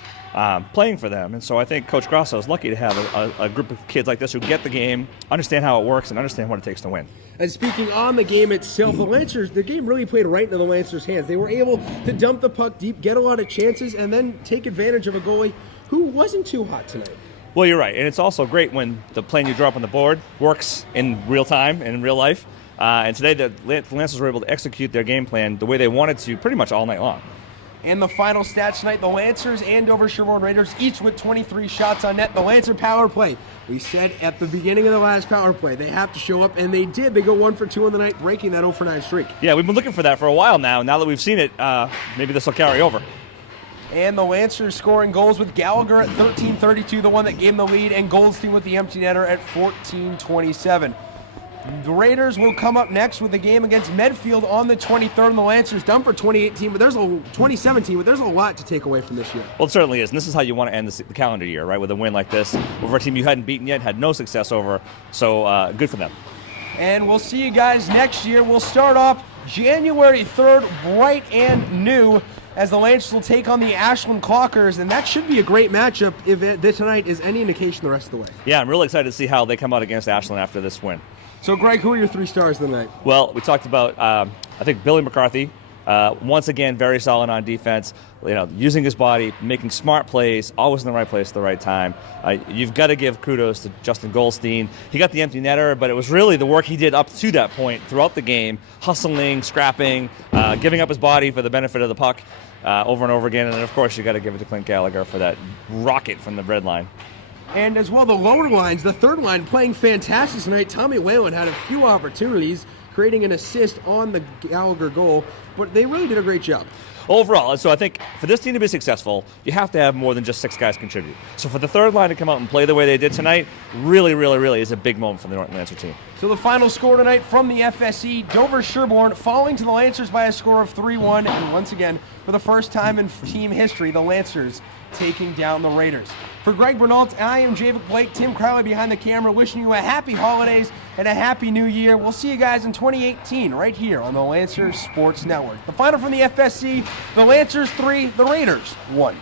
playing for them. And so I think Coach Grasso is lucky to have a group of kids like this who get the game, understand how it works, and understand what it takes to win. And speaking on the game itself, the Lancers, the game really played right into the Lancers' hands. They were able to dump the puck deep, get a lot of chances, and then take advantage of a goalie who wasn't too hot tonight. Well, you're right. And it's also great when the plan you draw up on the board works in real time and in real life. And today the Lancers were able to execute their game plan the way they wanted to pretty much all night long. And the final stats tonight, the Lancers and Dover-Sherborn Raiders each with 23 shots on net. The Lancer power play. We said at the beginning of the last power play, they have to show up, and they did. They go 1 for 2 on the night, breaking that 0 for 9 streak. Yeah, we've been looking for that for a while now. Now that we've seen it, maybe this will carry over. And the Lancers scoring goals with Gallagher at 13:32, the one that gave them the lead, and Goldstein with the empty netter at 14:27. The Raiders will come up next with a game against Medfield on the 23rd, and the Lancers done for 2017, but there's a lot to take away from this year. Well, it certainly is, and this is how you want to end the calendar year, right, with a win like this over a team you hadn't beaten yet, had no success over, so good for them. And we'll see you guys next year. We'll start off January 3rd, bright and new, as the Lancers will take on the Ashland Clockers, and that should be a great matchup if this tonight is any indication the rest of the way. Yeah, I'm really excited to see how they come out against Ashland after this win. So, Greg, who are your 3 stars of the night? Well, we talked about, I think, Billy McCarthy. Once again, very solid on defense, using his body, making smart plays, always in the right place at the right time. You've got to give kudos to Justin Goldstein. He got the empty netter, but it was really the work he did up to that point throughout the game, hustling, scrapping, giving up his body for the benefit of the puck over and over again. And, of course, you got to give it to Clint Gallagher for that rocket from the red line. And as well, the lower lines, the third line playing fantastic tonight. Tommy Whalen had a few opportunities, creating an assist on the Gallagher goal, but they really did a great job. Overall, and so I think for this team to be successful, you have to have more than just 6 guys contribute. So for the third line to come out and play the way they did tonight, really, really, really is a big moment for the Norton Lancer team. So the final score tonight from the FSE, Dover-Sherborn falling to the Lancers by a score of 3-1, and once again, for the first time in team history, the Lancers taking down the Raiders. For Greg Bernault, I am Javik Blake, Tim Crowley behind the camera, wishing you a happy holidays and a happy new year. We'll see you guys in 2018 right here on the Lancers Sports Network. The final from the FSC, the Lancers 3, the Raiders 1.